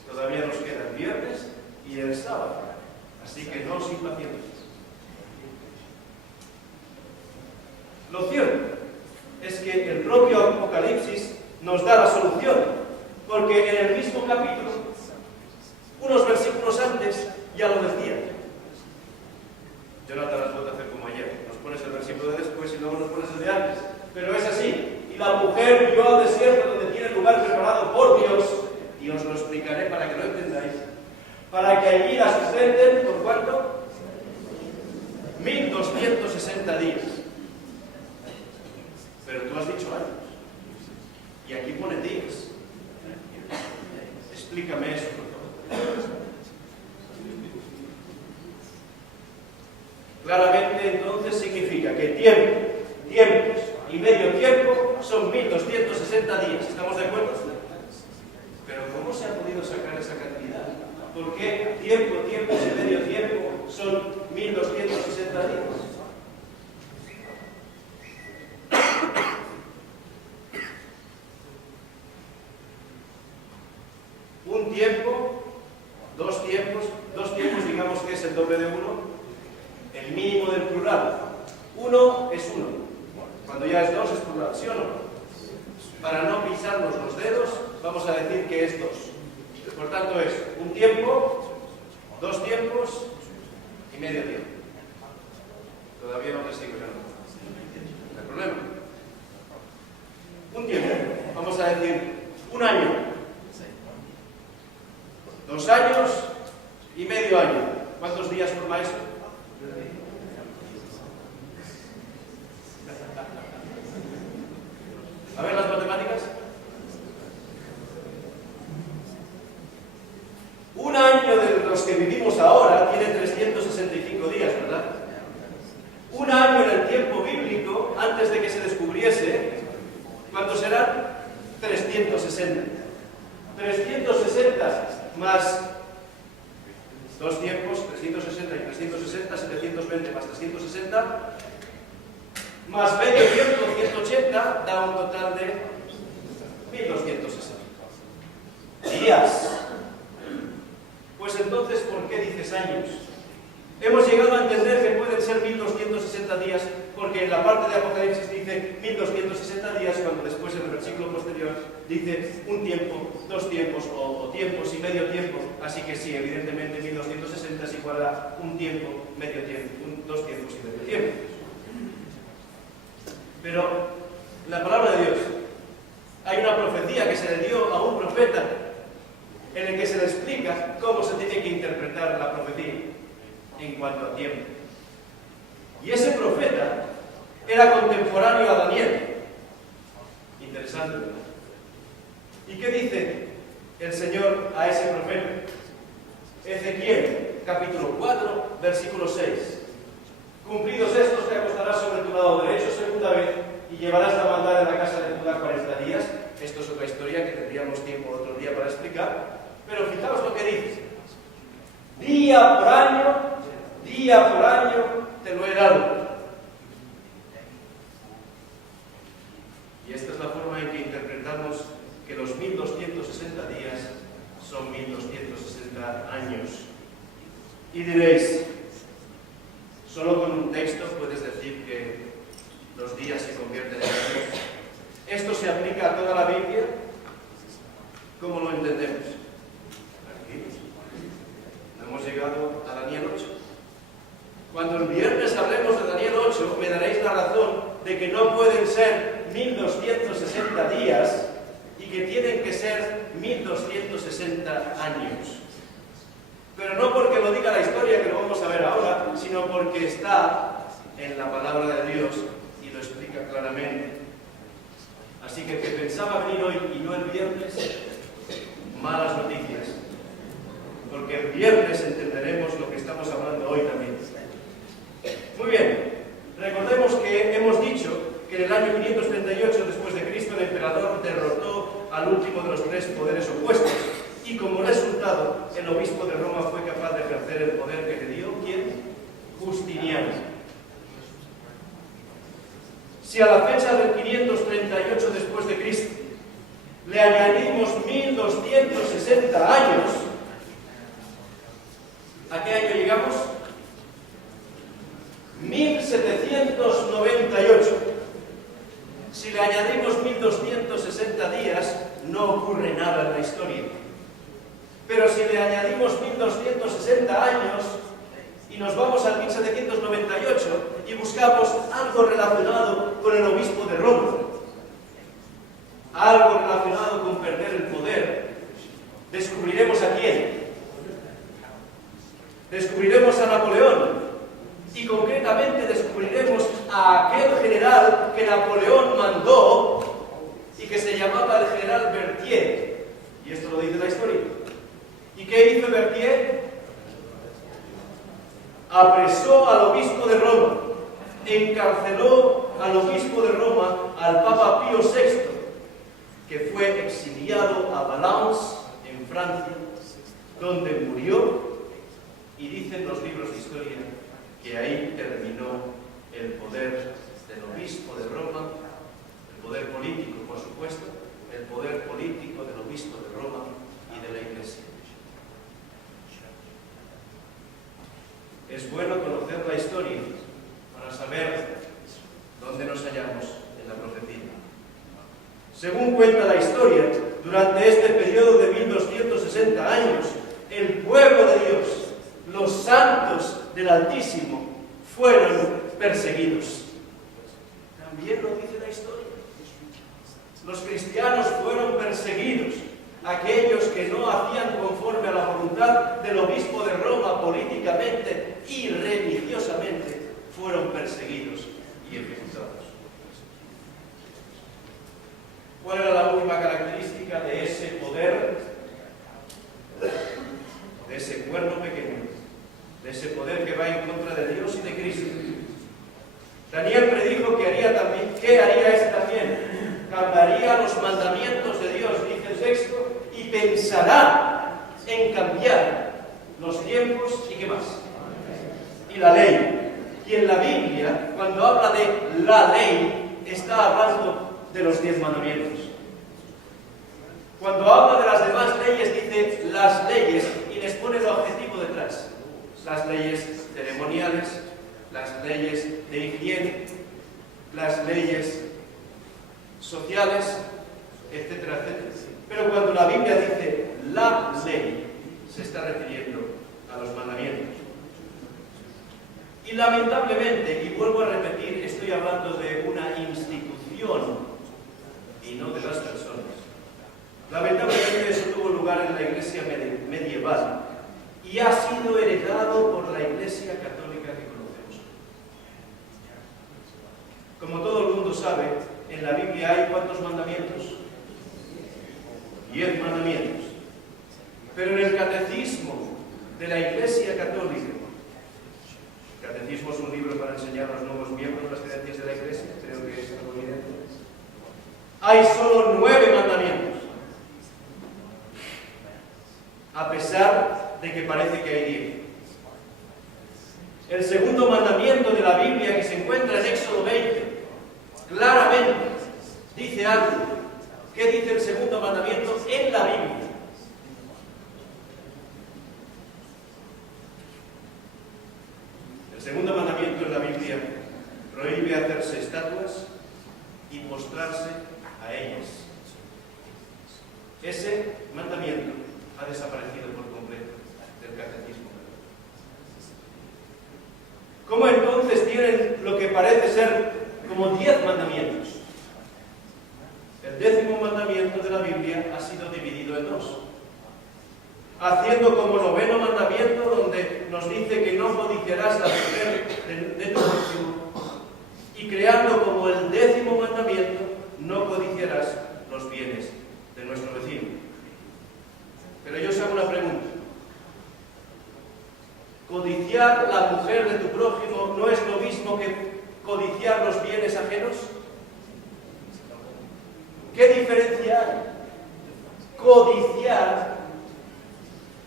Todavía nos queda el viernes y el sábado, así que no os impacientéis. Lo cierto es que el propio Apocalipsis nos da la solución, porque en el mismo capítulo, unos versículos antes, ya lo decía. Jonathan las vuelve a hacer como ayer. Nos pones el versículo de después y luego nos pones el de antes. Pero es así. Y la mujer huyó al desierto, donde tiene lugar preparado por Dios, y os lo explicaré para que lo entendáis, para que allí la sustenten, ¿por cuánto? 1260 días. Pero tú has dicho años. Y aquí pone días. Explícame eso, por favor. Claramente, entonces, significa que tiempos y medio tiempo son 1260 días. ¿Estamos de acuerdo? Pero ¿cómo se ha podido sacar esa cantidad? ¿Por qué tiempos y medio tiempo son 1260 días? un tiempo, dos tiempos digamos que es el doble de uno, el mínimo del plural. Uno es uno, cuando ya es dos es plural, ¿sí o no? Para no pisarnos los dedos, vamos a decir que es dos. Por tanto es un tiempo, dos tiempos y medio tiempo. Todavía no te sigo, no hay problema. Un tiempo, vamos a decir un año, 2 años y medio año. ¿Cuántos días forma eso? A ver las matemáticas. Un año de los que vivimos ahora tiene 365 días, ¿verdad? Un año en el tiempo bíblico, antes de que se descubriese, ¿cuántos serán? 360. 360 más dos tiempos, 360 y 360, 720 más 360, más medio tiempo, 180, da un total de 1260 días. Pues entonces, ¿por qué dices años? Hemos llegado a entender que pueden ser 1260 días, porque en la parte de Apocalipsis dice 1260 días, cuando después en el versículo posterior dice un tiempo, dos tiempos o tiempos y medio tiempo. Así que sí, evidentemente 1260 es igual a un tiempo, medio tiempo, dos tiempos y medio tiempo. Pero la palabra de Dios, hay una profecía que se le dio a un profeta en el que se le explica cómo se tiene que interpretar la profecía en cuanto a tiempo. Y ese profeta era contemporáneo a Daniel. Interesante, ¿verdad? ¿Y qué dice el Señor a ese profeta? Ezequiel, capítulo 4, versículo 6. Cumplidos estos, te acostarás sobre tu lado derecho segunda vez y llevarás la maldad en la casa de Judá 40 días. Esto es otra historia que tendríamos tiempo otro día para explicar. Pero fijaos lo que dice. Día por año te lo he dado. Y esta es la forma en que interpretamos que los 1260 días son 1260 años. Y diréis, solo con un texto puedes decir que los días se convierten en años. ¿Esto se aplica a toda la Biblia? ¿Cómo lo entendemos? Aquí. Hemos llegado a Daniel 8. Cuando el viernes hablemos de Daniel 8, me daréis la razón de que no pueden ser 1260 días y que tienen que ser 1260 años. Pero no porque lo diga la historia, que lo vamos a ver ahora, sino porque está en la palabra de Dios y lo explica claramente. Así que pensaba venir hoy y no el viernes, malas noticias. Porque el viernes entenderemos lo que estamos hablando hoy también. Muy bien, recordemos que hemos dicho que en el año 538 después de Cristo el emperador derrotó al último de los tres poderes opuestos y como resultado el obispo de Roma fue capaz de ejercer el poder que le dio, ¿quién? Justiniano. Si a la fecha del 538 después de Cristo le añadimos 1260 años, ¿a qué año llegamos? 1798. Si le añadimos 1260 días, no ocurre nada en la historia. Pero si le añadimos 1260 años y nos vamos al 1798 y buscamos algo relacionado con el obispo de Roma, algo relacionado con perder el poder, descubriremos a quién. Descubriremos a Napoleón y concretamente descubriremos a aquel general que Napoleón mandó y que se llamaba el general Berthier. Y esto lo dice la historia. ¿Y qué hizo Berthier? Apresó al obispo de Roma, encarceló al obispo de Roma, al Papa Pío VI, que fue exiliado a Valence, en Francia, donde murió. Y dicen los libros de historia que ahí terminó el poder del obispo de Roma, el poder político, por supuesto, el poder político del obispo de Roma y de la Iglesia. Es bueno conocer la historia para saber dónde nos hallamos en la profecía. Según cuenta la historia, durante este periodo de 1260 años, el pueblo de Dios, los santos del Altísimo, fueron perseguidos. También lo dice la historia. Los cristianos fueron perseguidos. Aquellos que no hacían conforme a la voluntad del obispo de Roma políticamente y religiosamente fueron perseguidos y ejecutados. ¿Cuál era la última característica de ese poder, de ese cuerno pequeño, de ese poder que va en contra de Dios y de Cristo? Daniel predijo que haría también, ¿qué haría este también? Cambiaría los mandamientos de Dios, dice el texto, y pensará en cambiar los tiempos y ¿qué más? Y la ley. Y en la Biblia, cuando habla de la ley, está hablando de los 10 mandamientos. Cuando habla de las demás leyes, dice las leyes y les pone el objetivo detrás. Las leyes ceremoniales, las leyes de higiene, las leyes sociales, etcétera, etcétera. Pero cuando la Biblia dice la ley, se está refiriendo a los mandamientos. Y lamentablemente, y vuelvo a repetir, estoy hablando de una institución y no de las personas. Lamentablemente eso tuvo lugar en la iglesia medieval y ha sido heredado por la iglesia católica que conocemos. Como todo el mundo sabe, en la Biblia hay ¿cuántos mandamientos? 10 mandamientos. Pero en el catecismo de la iglesia católica, el catecismo es un libro para enseñar a los nuevos miembros las creencias de la iglesia, creo que es algo evidente, hay solo 9 mandamientos, a pesar de que parece que hay 10. El segundo mandamiento de la Biblia, que se encuentra en Éxodo 20, claramente dice algo. ¿Qué dice el segundo mandamiento en la Biblia? El segundo mandamiento en la Biblia prohíbe hacerse estatuas y postrarse a ellas. Ese mandamiento ha desaparecido por completo del catecismo. ¿Cómo entonces tienen lo que parece ser como 10 mandamientos? El 10º mandamiento de la Biblia ha sido dividido en 2, haciendo como 9º mandamiento donde nos dice que no codiciarás la mujer de tu prójimo, y creando como el 10º mandamiento, no codiciarás los bienes de nuestro vecino. Pero yo os hago una pregunta. ¿Codiciar la mujer de tu prójimo no es lo mismo que codiciar los bienes ajenos? ¿Qué diferencia hay? Codiciar.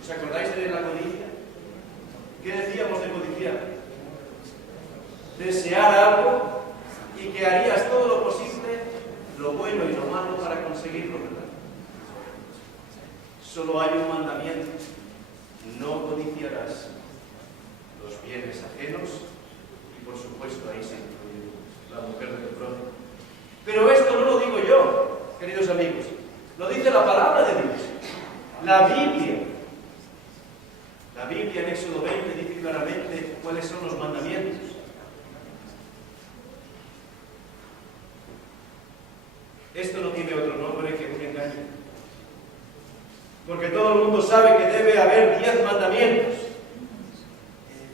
¿Os acordáis de la codicia? ¿Qué decíamos de codiciar? Desear algo y que harías todo lo posible, lo bueno y lo malo, para conseguirlo, ¿verdad? Solo hay un mandamiento: no codiciarás los bienes ajenos, y por supuesto ahí se incluye la mujer de tu prójimo. Pero esto no lo digo yo, queridos amigos, lo dice la palabra de Dios. La Biblia en Éxodo 20 dice claramente cuáles son los mandamientos. Esto no tiene otro nombre que un engaño. Porque todo el mundo sabe que debe haber 10 mandamientos.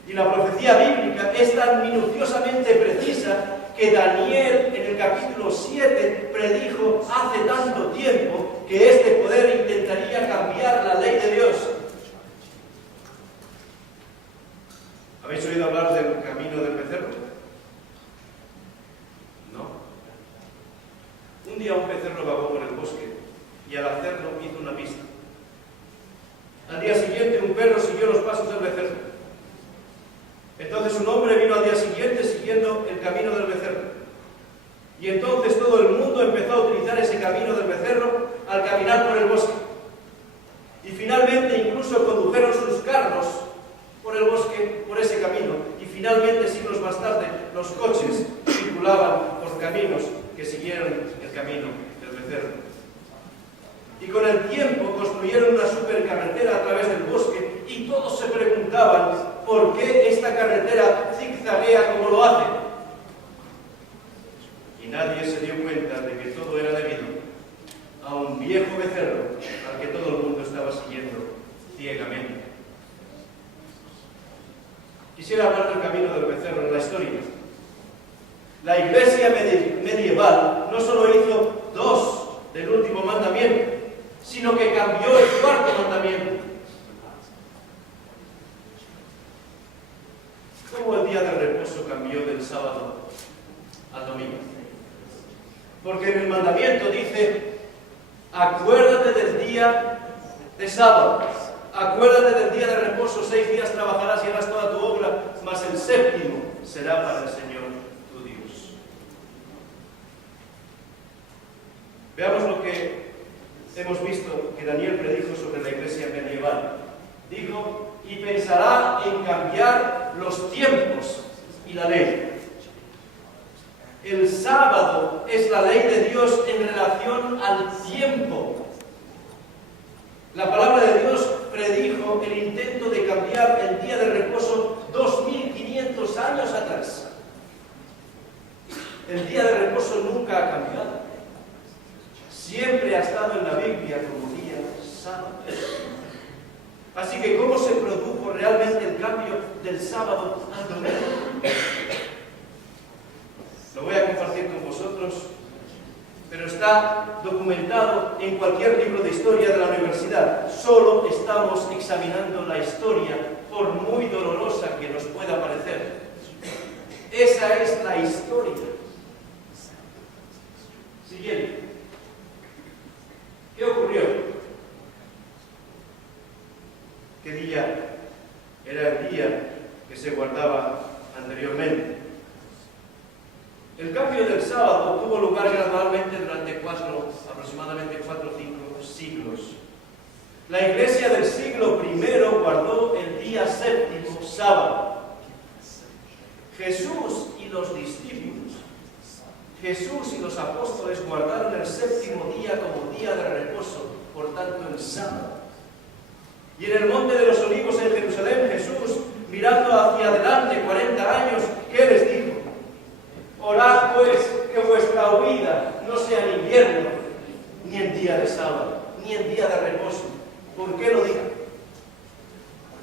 Y la profecía bíblica es tan minuciosamente precisa que Daniel en el capítulo 7 predijo hace tanto tiempo que este poder intentaría cambiar la ley de Dios. ¿Habéis oído hablar del camino del becerro? No. Un día un becerro vagó por el bosque y al hacerlo hizo una pista. Al día siguiente un perro siguió los pasos del becerro. Entonces un hombre vino al día siguiente siguiendo el camino del becerro. Y entonces todo el mundo empezó a utilizar ese camino del becerro al caminar por el bosque. Y finalmente incluso condujeron sus carros por el bosque, por ese camino, Y con el tiempo construyeron una supercarretera a través del bosque y todos se preguntaban por qué esta carretera zigzaguea como lo hace. Y nadie se dio cuenta de que todo era debido a un viejo becerro al que todo el mundo estaba siguiendo ciegamente. Quisiera hablar del camino del becerro en la historia. La iglesia medieval no solo hizo 2 del último mandamiento, sino que cambió el 4º mandamiento. ¿Cómo el día de reposo cambió del sábado al domingo? Porque en el mandamiento dice: acuérdate del día de sábado, acuérdate del día de reposo, 6 días trabajarás y harás toda tu obra, mas el 7º será para el Señor tu Dios. Veamos lo que hemos visto que Daniel predijo sobre la iglesia medieval. Dijo: y pensará en cambiar los tiempos y la ley. El sábado es la ley de Dios en relación al tiempo. La palabra de Dios predijo el intento de cambiar el día de reposo 2500 años atrás. El día de reposo nunca ha cambiado. Siempre ha estado en la Biblia como día sábado. Así que, ¿cómo se produjo realmente el cambio del sábado al domingo? Lo voy a compartir con vosotros, pero está documentado en cualquier libro de historia de la universidad. Solo estamos examinando la historia, por muy dolorosa que nos pueda parecer. Esa es la historia. Siguiente. ¿Qué ocurrió? ¿Qué día era el día que se guardaba anteriormente? El cambio del sábado tuvo lugar gradualmente durante aproximadamente 4 o 5 siglos. La iglesia del siglo I guardó el día 7º, sábado. Jesús y los discípulos, Jesús y los apóstoles guardaron el 7º día como día de reposo, por tanto el sábado. Y en el Monte de los Olivos en Jerusalén, Jesús, mirando hacia adelante 40 años, ¿qué les dijo? Orad pues que vuestra huida no sea en invierno, ni en día de sábado, ni en día de reposo. ¿Por qué lo dijo?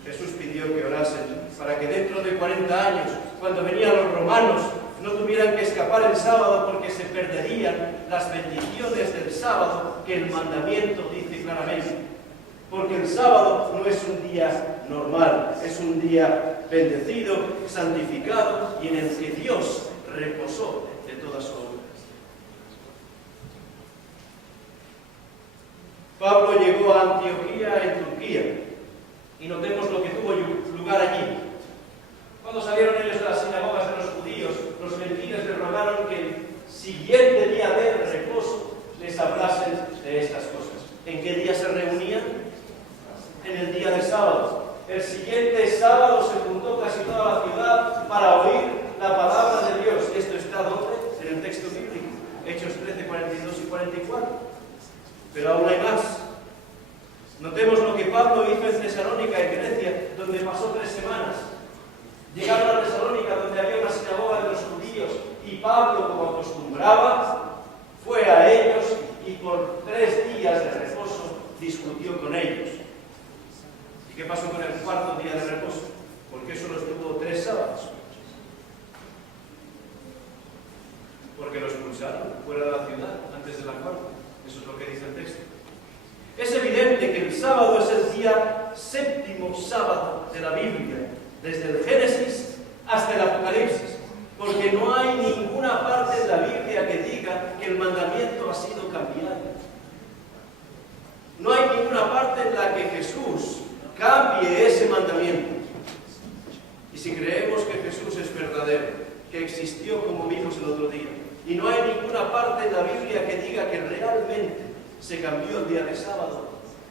Jesús pidió que orasen para que dentro de 40 años, cuando venían los romanos, no tuvieran que escapar el sábado porque se perderían las bendiciones del sábado que el mandamiento dice claramente. Porque el sábado no es un día normal, es un día bendecido, santificado y en el que Dios reposó de toda su obra. Pablo llegó a Antioquía en Turquía y notemos lo que tuvo lugar allí. Cuando salieron ellos de las sinagogas de los judíos, los gentiles les rogaron que el siguiente día de reposo les hablasen de estas cosas. ¿En qué día se reunían? En el día de sábado. El siguiente sábado se juntó casi toda la ciudad para oír la palabra de Dios. Esto está ¿dónde? En el texto bíblico, Hechos 13, 42 y 44. Pero aún hay más. Notemos lo que Pablo hizo en Tesalónica, en Grecia, donde pasó 3 semanas. Llegaron a Tesalónica, donde había una sinagoga de los judíos, y Pablo, como acostumbraba, fue a ellos y por 3 días de reposo discutió con ellos. ¿Y qué pasó con el 4º día de reposo? ¿Por qué solo estuvo 3 sábados? Porque lo expulsaron fuera de la ciudad antes de la 4ª. Eso es lo que dice el texto. Es evidente que el sábado es el día 7º sábado de la Biblia, desde el Génesis hasta el Apocalipsis, porque no hay ninguna parte de la Biblia que diga que el mandamiento ha sido cambiado. No hay ninguna parte en la que Jesús cambie ese mandamiento. Y si creemos que Jesús es verdadero, que existió como vimos el otro día, y no hay ninguna parte en la Biblia que diga que realmente se cambió el día de sábado,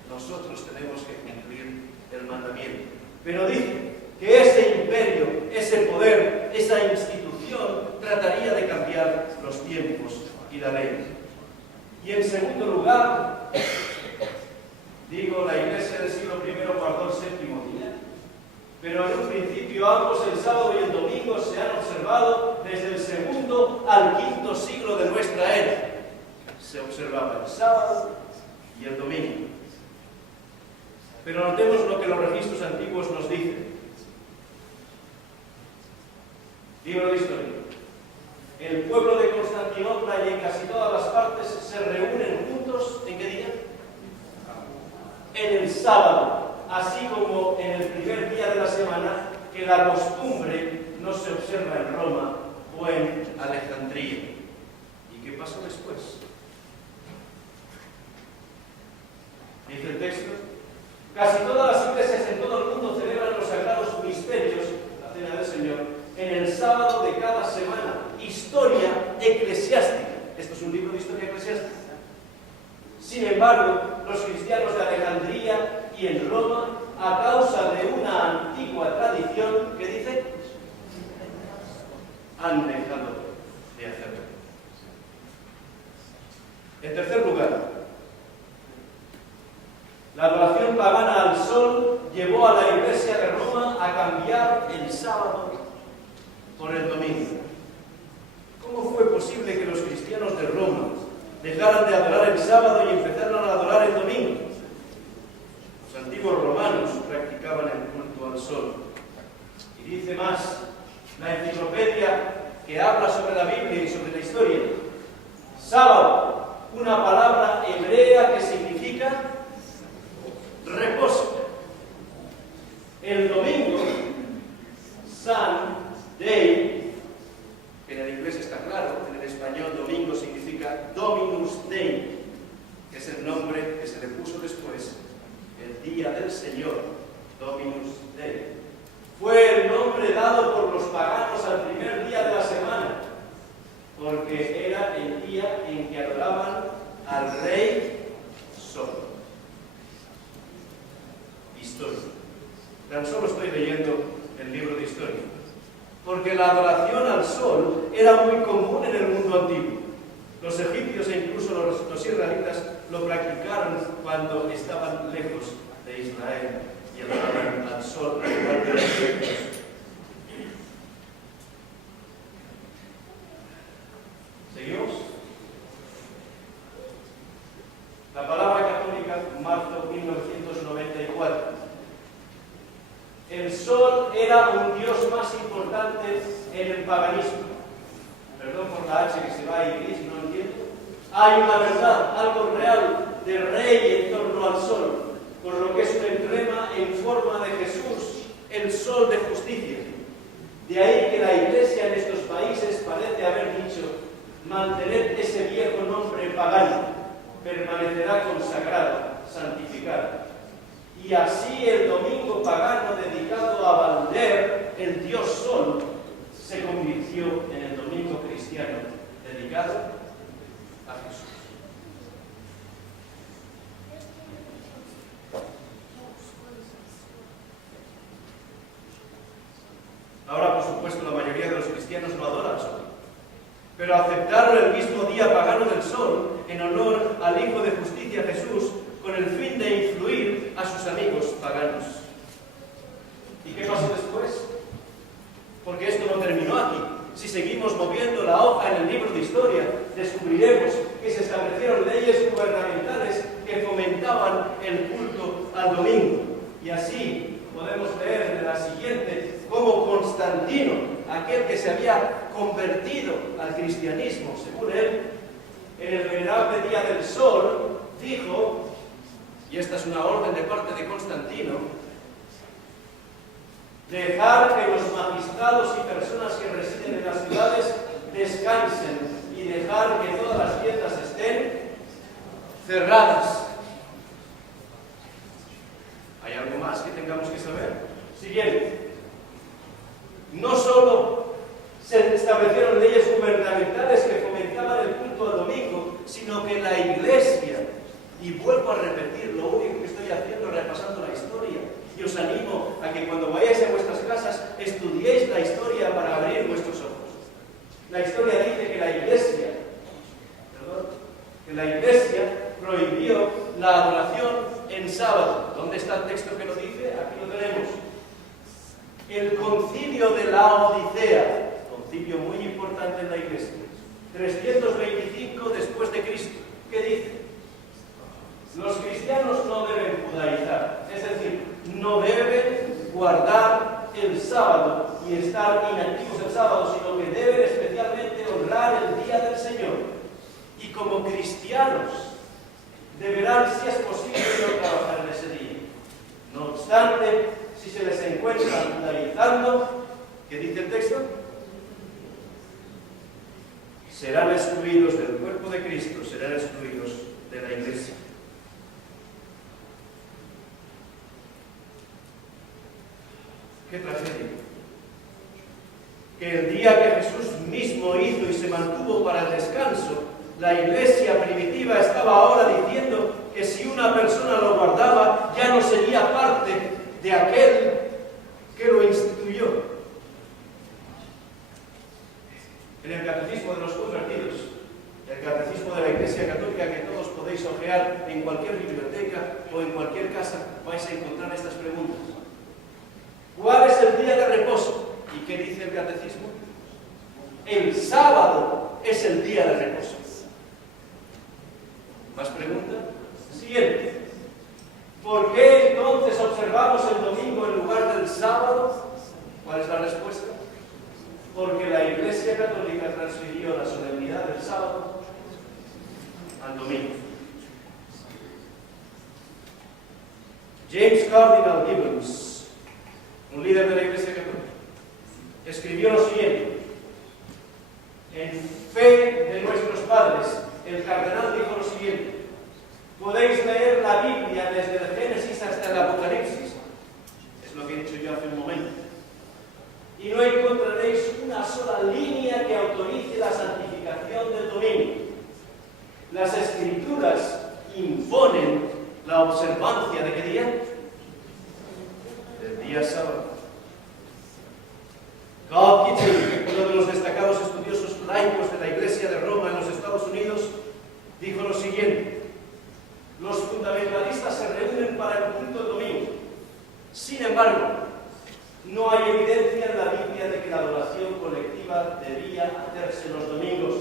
nosotros tenemos que cumplir el mandamiento. Pero dice que ese imperio, ese poder, esa institución trataría de cambiar los tiempos y la ley. Y en segundo lugar, principio ambos, el sábado y el domingo, se han observado desde el segundo al quinto siglo de nuestra era. Se observaba el sábado y el domingo. Pero notemos lo que los registros antiguos nos dicen. Libro de Historia. El pueblo de Constantinopla y en casi todas las partes se reúnen juntos, ¿en qué día? En el sábado, así como en el primer día de la semana, que la costumbre no se observa en Roma o en Alejandría. ¿Y qué pasó después? Dice el texto: casi todas las iglesias en todo el mundo celebran los sagrados misterios, la cena del Señor, en el sábado de cada semana. Historia eclesiástica. Esto es un libro de historia eclesiástica. Sin embargo, los cristianos de Alejandría y en Roma, a causa de una antigua tradición, ¿qué dice? Han dejado de hacerlo. En tercer lugar, la adoración pagana al sol llevó a la Iglesia de Roma a cambiar el sábado por el domingo. ¿Cómo fue posible que los cristianos de Roma dejaran de adorar el sábado y empezaran a adorar el domingo? Los antiguos romanos practicaban el culto al sol. Y dice más, la enciclopedia que habla sobre la Biblia y sobre la historia: sábado, una palabra hebrea que significa reposo. El domingo, Sunday, que en el inglés está claro, en el español domingo significa Dominus Dei, que es el nombre que se le puso después, el día del Señor, Dominus Dei. Fue el nombre dado por los paganos al primer día de la semana, porque era el día en que adoraban al Rey Sol. Historia. Tan solo estoy leyendo el libro de historia, porque la adoración al sol era muy común en el mundo antiguo. Los egipcios e incluso los israelitas lo practicaron cuando estaban lejos de Israel y adoraban al sol al igual que los egipcios. ¿Seguimos? La palabra católica, marzo 1994. El sol era un dios más importante en el paganismo. Perdón por la H que se va y gris, no entiendo. Hay una verdad, algo real de rey en torno al sol, por lo que es un emblema en forma de Jesús, el sol de justicia. De ahí que la Iglesia en estos países parece haber dicho: mantened ese viejo nombre pagano, permanecerá consagrado, santificado. Y así el domingo pagano dedicado a Balder, el dios sol, se convirtió en el domingo cristiano dedicado a Jesús. Ahora, por supuesto, la mayoría de los cristianos no adoran al sol, pero aceptaron el mismo día pagano del sol en honor al Hijo de Justicia Jesús, con el fin de influir a sus amigos paganos. ¿Y qué pasó después? Porque esto no terminó aquí. Si seguimos moviendo la hoja en el libro de historia, descubriremos que se establecieron leyes gubernamentales que fomentaban el culto al domingo. Y así podemos leer en la siguiente cómo Constantino, aquel que se había convertido al cristianismo, según él, en el venerable día del sol, dijo, y esta es una orden de parte de Constantino: dejar que los magistrados y personas que residen en las ciudades descansen y dejar que todas las tiendas estén cerradas. ¿Hay algo más que tengamos que saber? Siguiente. No solo se establecieron leyes gubernamentales que fomentaban el culto al domingo, sino que la Iglesia, y vuelvo a repetir, lo único que estoy haciendo es repasando la historia, y os animo a que cuando vayáis a vuestras casas estudiéis la historia para abrir vuestros ojos. La historia dice que la Iglesia prohibió la adoración en sábado. ¿Dónde está el texto que lo dice? Aquí lo tenemos. El concilio de Laodicea, concilio muy importante en la Iglesia, 325 después de Cristo. ¿Qué dice? Los cristianos no deben judaizar, es decir, no deben guardar el sábado y estar inactivos el sábado, sino que deben especialmente honrar el día del Señor. Y como cristianos deberán, si es posible, no trabajar en ese día. No obstante, si se les encuentra judaizando, ¿qué dice el texto? Serán excluidos del cuerpo de Cristo, serán excluidos de la Iglesia. ¡Qué tragedia! Que el día que Jesús mismo hizo y se mantuvo para el descanso, la Iglesia primitiva estaba ahora diciendo que si una persona lo guardaba, ya no sería parte de aquel que lo instituyó. En el Catecismo de los Convertidos, el Catecismo de la Iglesia Católica, que todos podéis hojear en cualquier biblioteca o en cualquier casa, vais a encontrar estas preguntas. ¿Cuál es el día de reposo? ¿Y qué dice el Catecismo? El sábado es el día de reposo. ¿Más preguntas? Siguiente. ¿Por qué entonces observamos el domingo en lugar del sábado? ¿Cuál es la respuesta? Porque la Iglesia Católica transfirió la solemnidad del sábado al domingo. James Cardinal Gibbons, un líder de la Iglesia Católica, escribió lo siguiente: en fe de nuestros padres, el cardenal dijo lo siguiente: podéis leer la Biblia desde el Génesis hasta el Apocalipsis, es lo que he dicho yo hace un momento, y no encontraréis una sola línea que autorice la santificación del domingo. Las Escrituras imponen la observancia ¿de qué día? Del día sábado. Carl Kitchen, uno de los destacados estudiosos laicos de la Iglesia de Roma en los Estados Unidos, dijo lo siguiente: los fundamentalistas se reúnen para el culto del domingo. Sin embargo, no hay evidencia en la Biblia de que la adoración colectiva debía hacerse los domingos.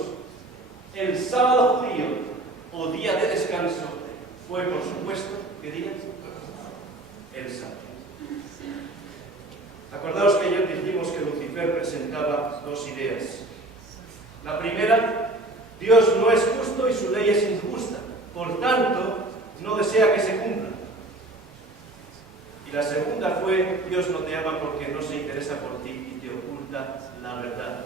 El sábado judío, o día de descanso, fue, por supuesto, ¿qué día? El sábado. Acordaos que ayer dijimos que Lucifer presentaba dos ideas. La primera: Dios no es justo y su ley es injusta, por tanto, no desea que se cumpla. Y la segunda fue: Dios no te ama porque no se interesa por ti y te oculta la verdad.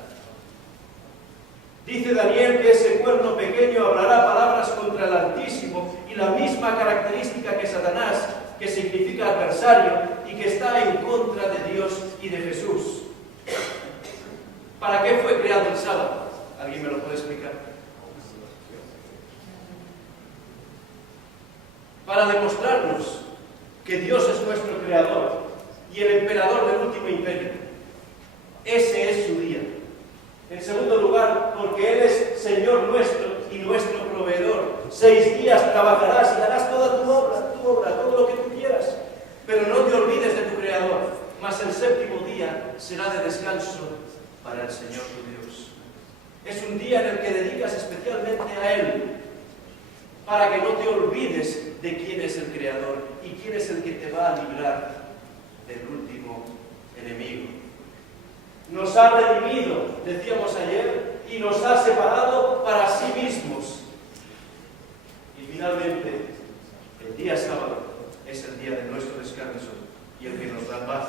Dice Daniel que ese cuerno pequeño hablará palabras contra el Altísimo, y la misma característica que Satanás, que significa adversario y que está en contra de Dios y de Jesús. ¿Para qué fue creado el sábado? ¿Alguien me lo puede explicar? Para demostrarnos que Dios es nuestro creador y el emperador del último imperio. Ese es su día. En segundo lugar, porque Él es Señor nuestro y nuestro proveedor. 6 días trabajarás y harás toda tu obra, todo lo que tú quieras. Pero no te olvides de tu Creador, mas el séptimo día será de descanso para el Señor tu Dios. Es un día en el que dedicas especialmente a Él, para que no te olvides de quién es el Creador y quién es el que te va a librar del último enemigo. Nos ha redimido, decíamos ayer, y nos ha separado para sí mismos. Y finalmente, el día sábado es el día de nuestro descanso y el que nos da paz.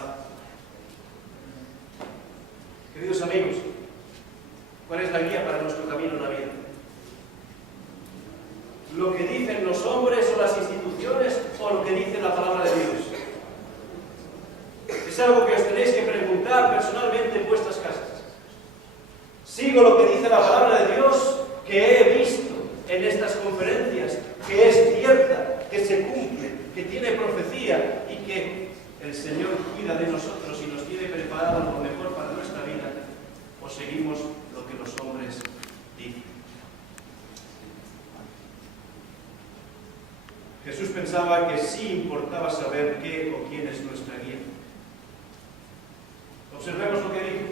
Queridos amigos, ¿cuál es la guía para nuestro camino en la vida? ¿Lo que dicen los hombres o las instituciones o lo que dice la palabra de Dios? Es algo que os tenéis que preguntar personalmente en vuestras casas. ¿Sigo lo que dice la palabra de Dios, que he visto en estas conferencias, que es cierta, que se cumple, que tiene profecía y que el Señor cuida de nosotros y nos tiene preparado lo mejor para nuestra vida? ¿O seguimos lo que los hombres dicen? Jesús pensaba que sí importaba saber qué o quién es nuestra guía. Observemos lo que dice.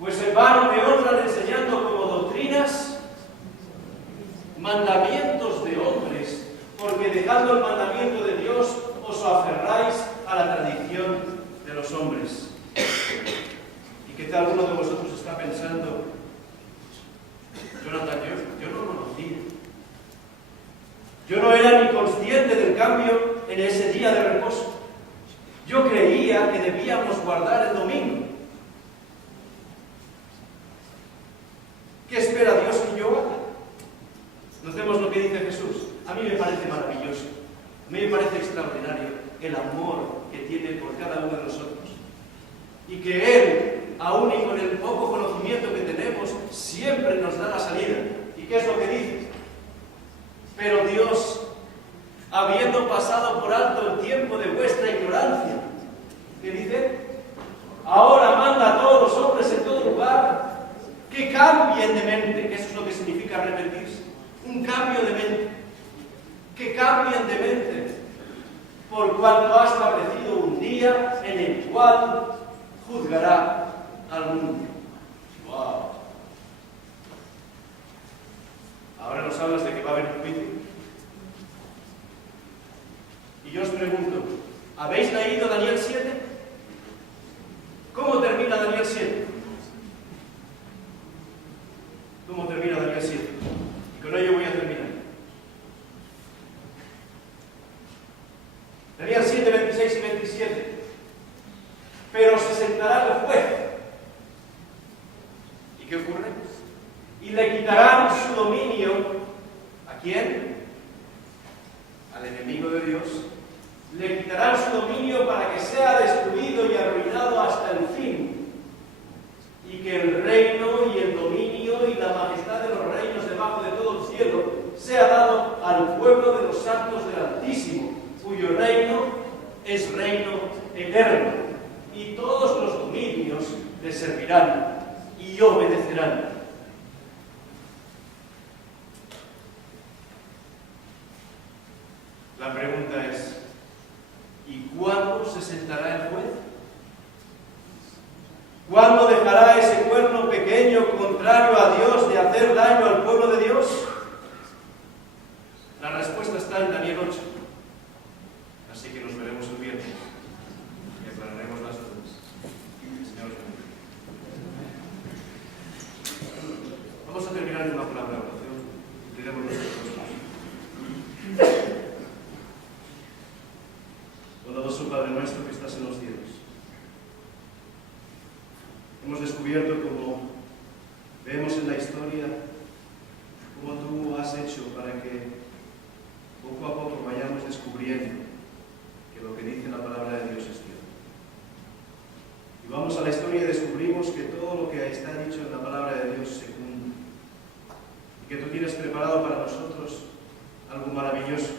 Pues en vano me honran enseñando como doctrinas mandamientos de hombres, porque dejando el mandamiento de Dios os aferráis a la tradición de los hombres. Y quizá alguno de vosotros está pensando, Jonathan, yo no lo conocía. Yo no era ni consciente del cambio en ese día de reposo. Yo creía que debíamos guardar el domingo. ¿Qué espera Dios que yo haga? Notemos lo que dice Jesús. A mí me parece maravilloso. A mí me parece extraordinario el amor que tiene por cada uno de nosotros. Y que Él, aún y con el poco conocimiento que tenemos, siempre nos da la salida. ¿Y qué es lo que dice? Pero Dios, habiendo pasado por alto el tiempo de vuestra ignorancia, ¿qué dice? Ahora manda a todos los hombres en todo lugar que cambien de mente, que eso es lo que significa arrepentirse, un cambio de mente, que cambien de mente, por cuanto ha establecido un día en el cual juzgará al mundo. ¡Wow! Ahora nos hablas de que va a haber un juicio. Y yo os pregunto, ¿habéis leído Daniel 7? ¿Cómo termina Daniel 7? ¿Cómo termina Daniel 7? Y con ello voy a terminar. Daniel 7, 26 y 27. Pero se sentará el juez. ¿Y qué ocurre? Y le quitarán su dominio. ¿A quién? Al enemigo de Dios. Le quitarán su dominio para que sea destruido y arruinado hasta el fin. Y que el reino y el dominio y la majestad de los reinos debajo de todo el cielo sea dado al pueblo de los santos del Altísimo, cuyo reino es reino eterno. Y todos los dominios le servirán y obedecerán. La pregunta es, ¿y cuándo se sentará el juez? ¿Cuándo dejará ese cuerno pequeño contrario a Dios de hacer daño al pueblo de Dios? La respuesta está en Daniel 8. Así que nos veremos el viernes y aclararemos las dudas. Señor, vamos a terminar en una palabra de oración. Diremos nuestros rostros. Bondadoso Padre nuestro que estás en los cielos. Hemos descubierto, como vemos en la historia, cómo tú has hecho para que poco a poco vayamos descubriendo que lo que dice la palabra de Dios es cierto. Y vamos a la historia y descubrimos que todo lo que está dicho en la palabra de Dios se cumple. Y que tú tienes preparado para nosotros algo maravilloso.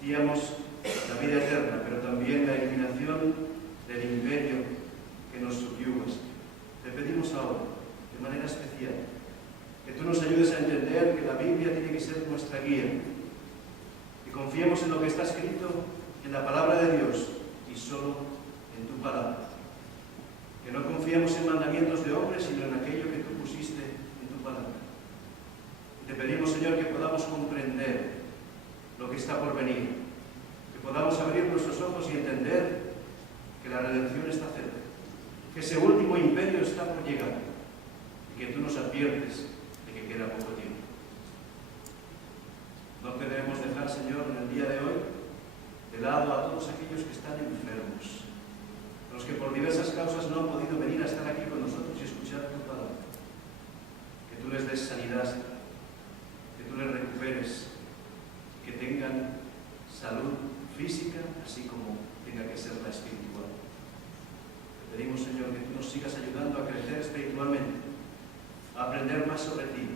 Decíamos la vida eterna, pero también la eliminación del imperio que nos subyuga. Te pedimos ahora, de manera especial, que tú nos ayudes a entender que la Biblia tiene que ser nuestra guía, que confiemos en lo que está escrito en la palabra de Dios y solo en tu palabra, que no confiemos en mandamientos de hombres, sino en aquello que tú pusiste en tu palabra. Y te pedimos, Señor, que podamos comprender lo que está por venir, que podamos abrir nuestros ojos y entender que la redención está cerca, que ese último imperio está por llegar y que tú nos adviertes de que queda poco tiempo. No debemos dejar, Señor, en el día de hoy de lado a todos aquellos que están enfermos, los que por diversas causas no han podido venir a estar aquí con nosotros y escuchar tu palabra. Que tú les des sanidad, que tú les recuperes, que tengan salud física, así como tenga que ser la espiritual. Te pedimos, Señor, que tú nos sigas ayudando a crecer espiritualmente, a aprender más sobre ti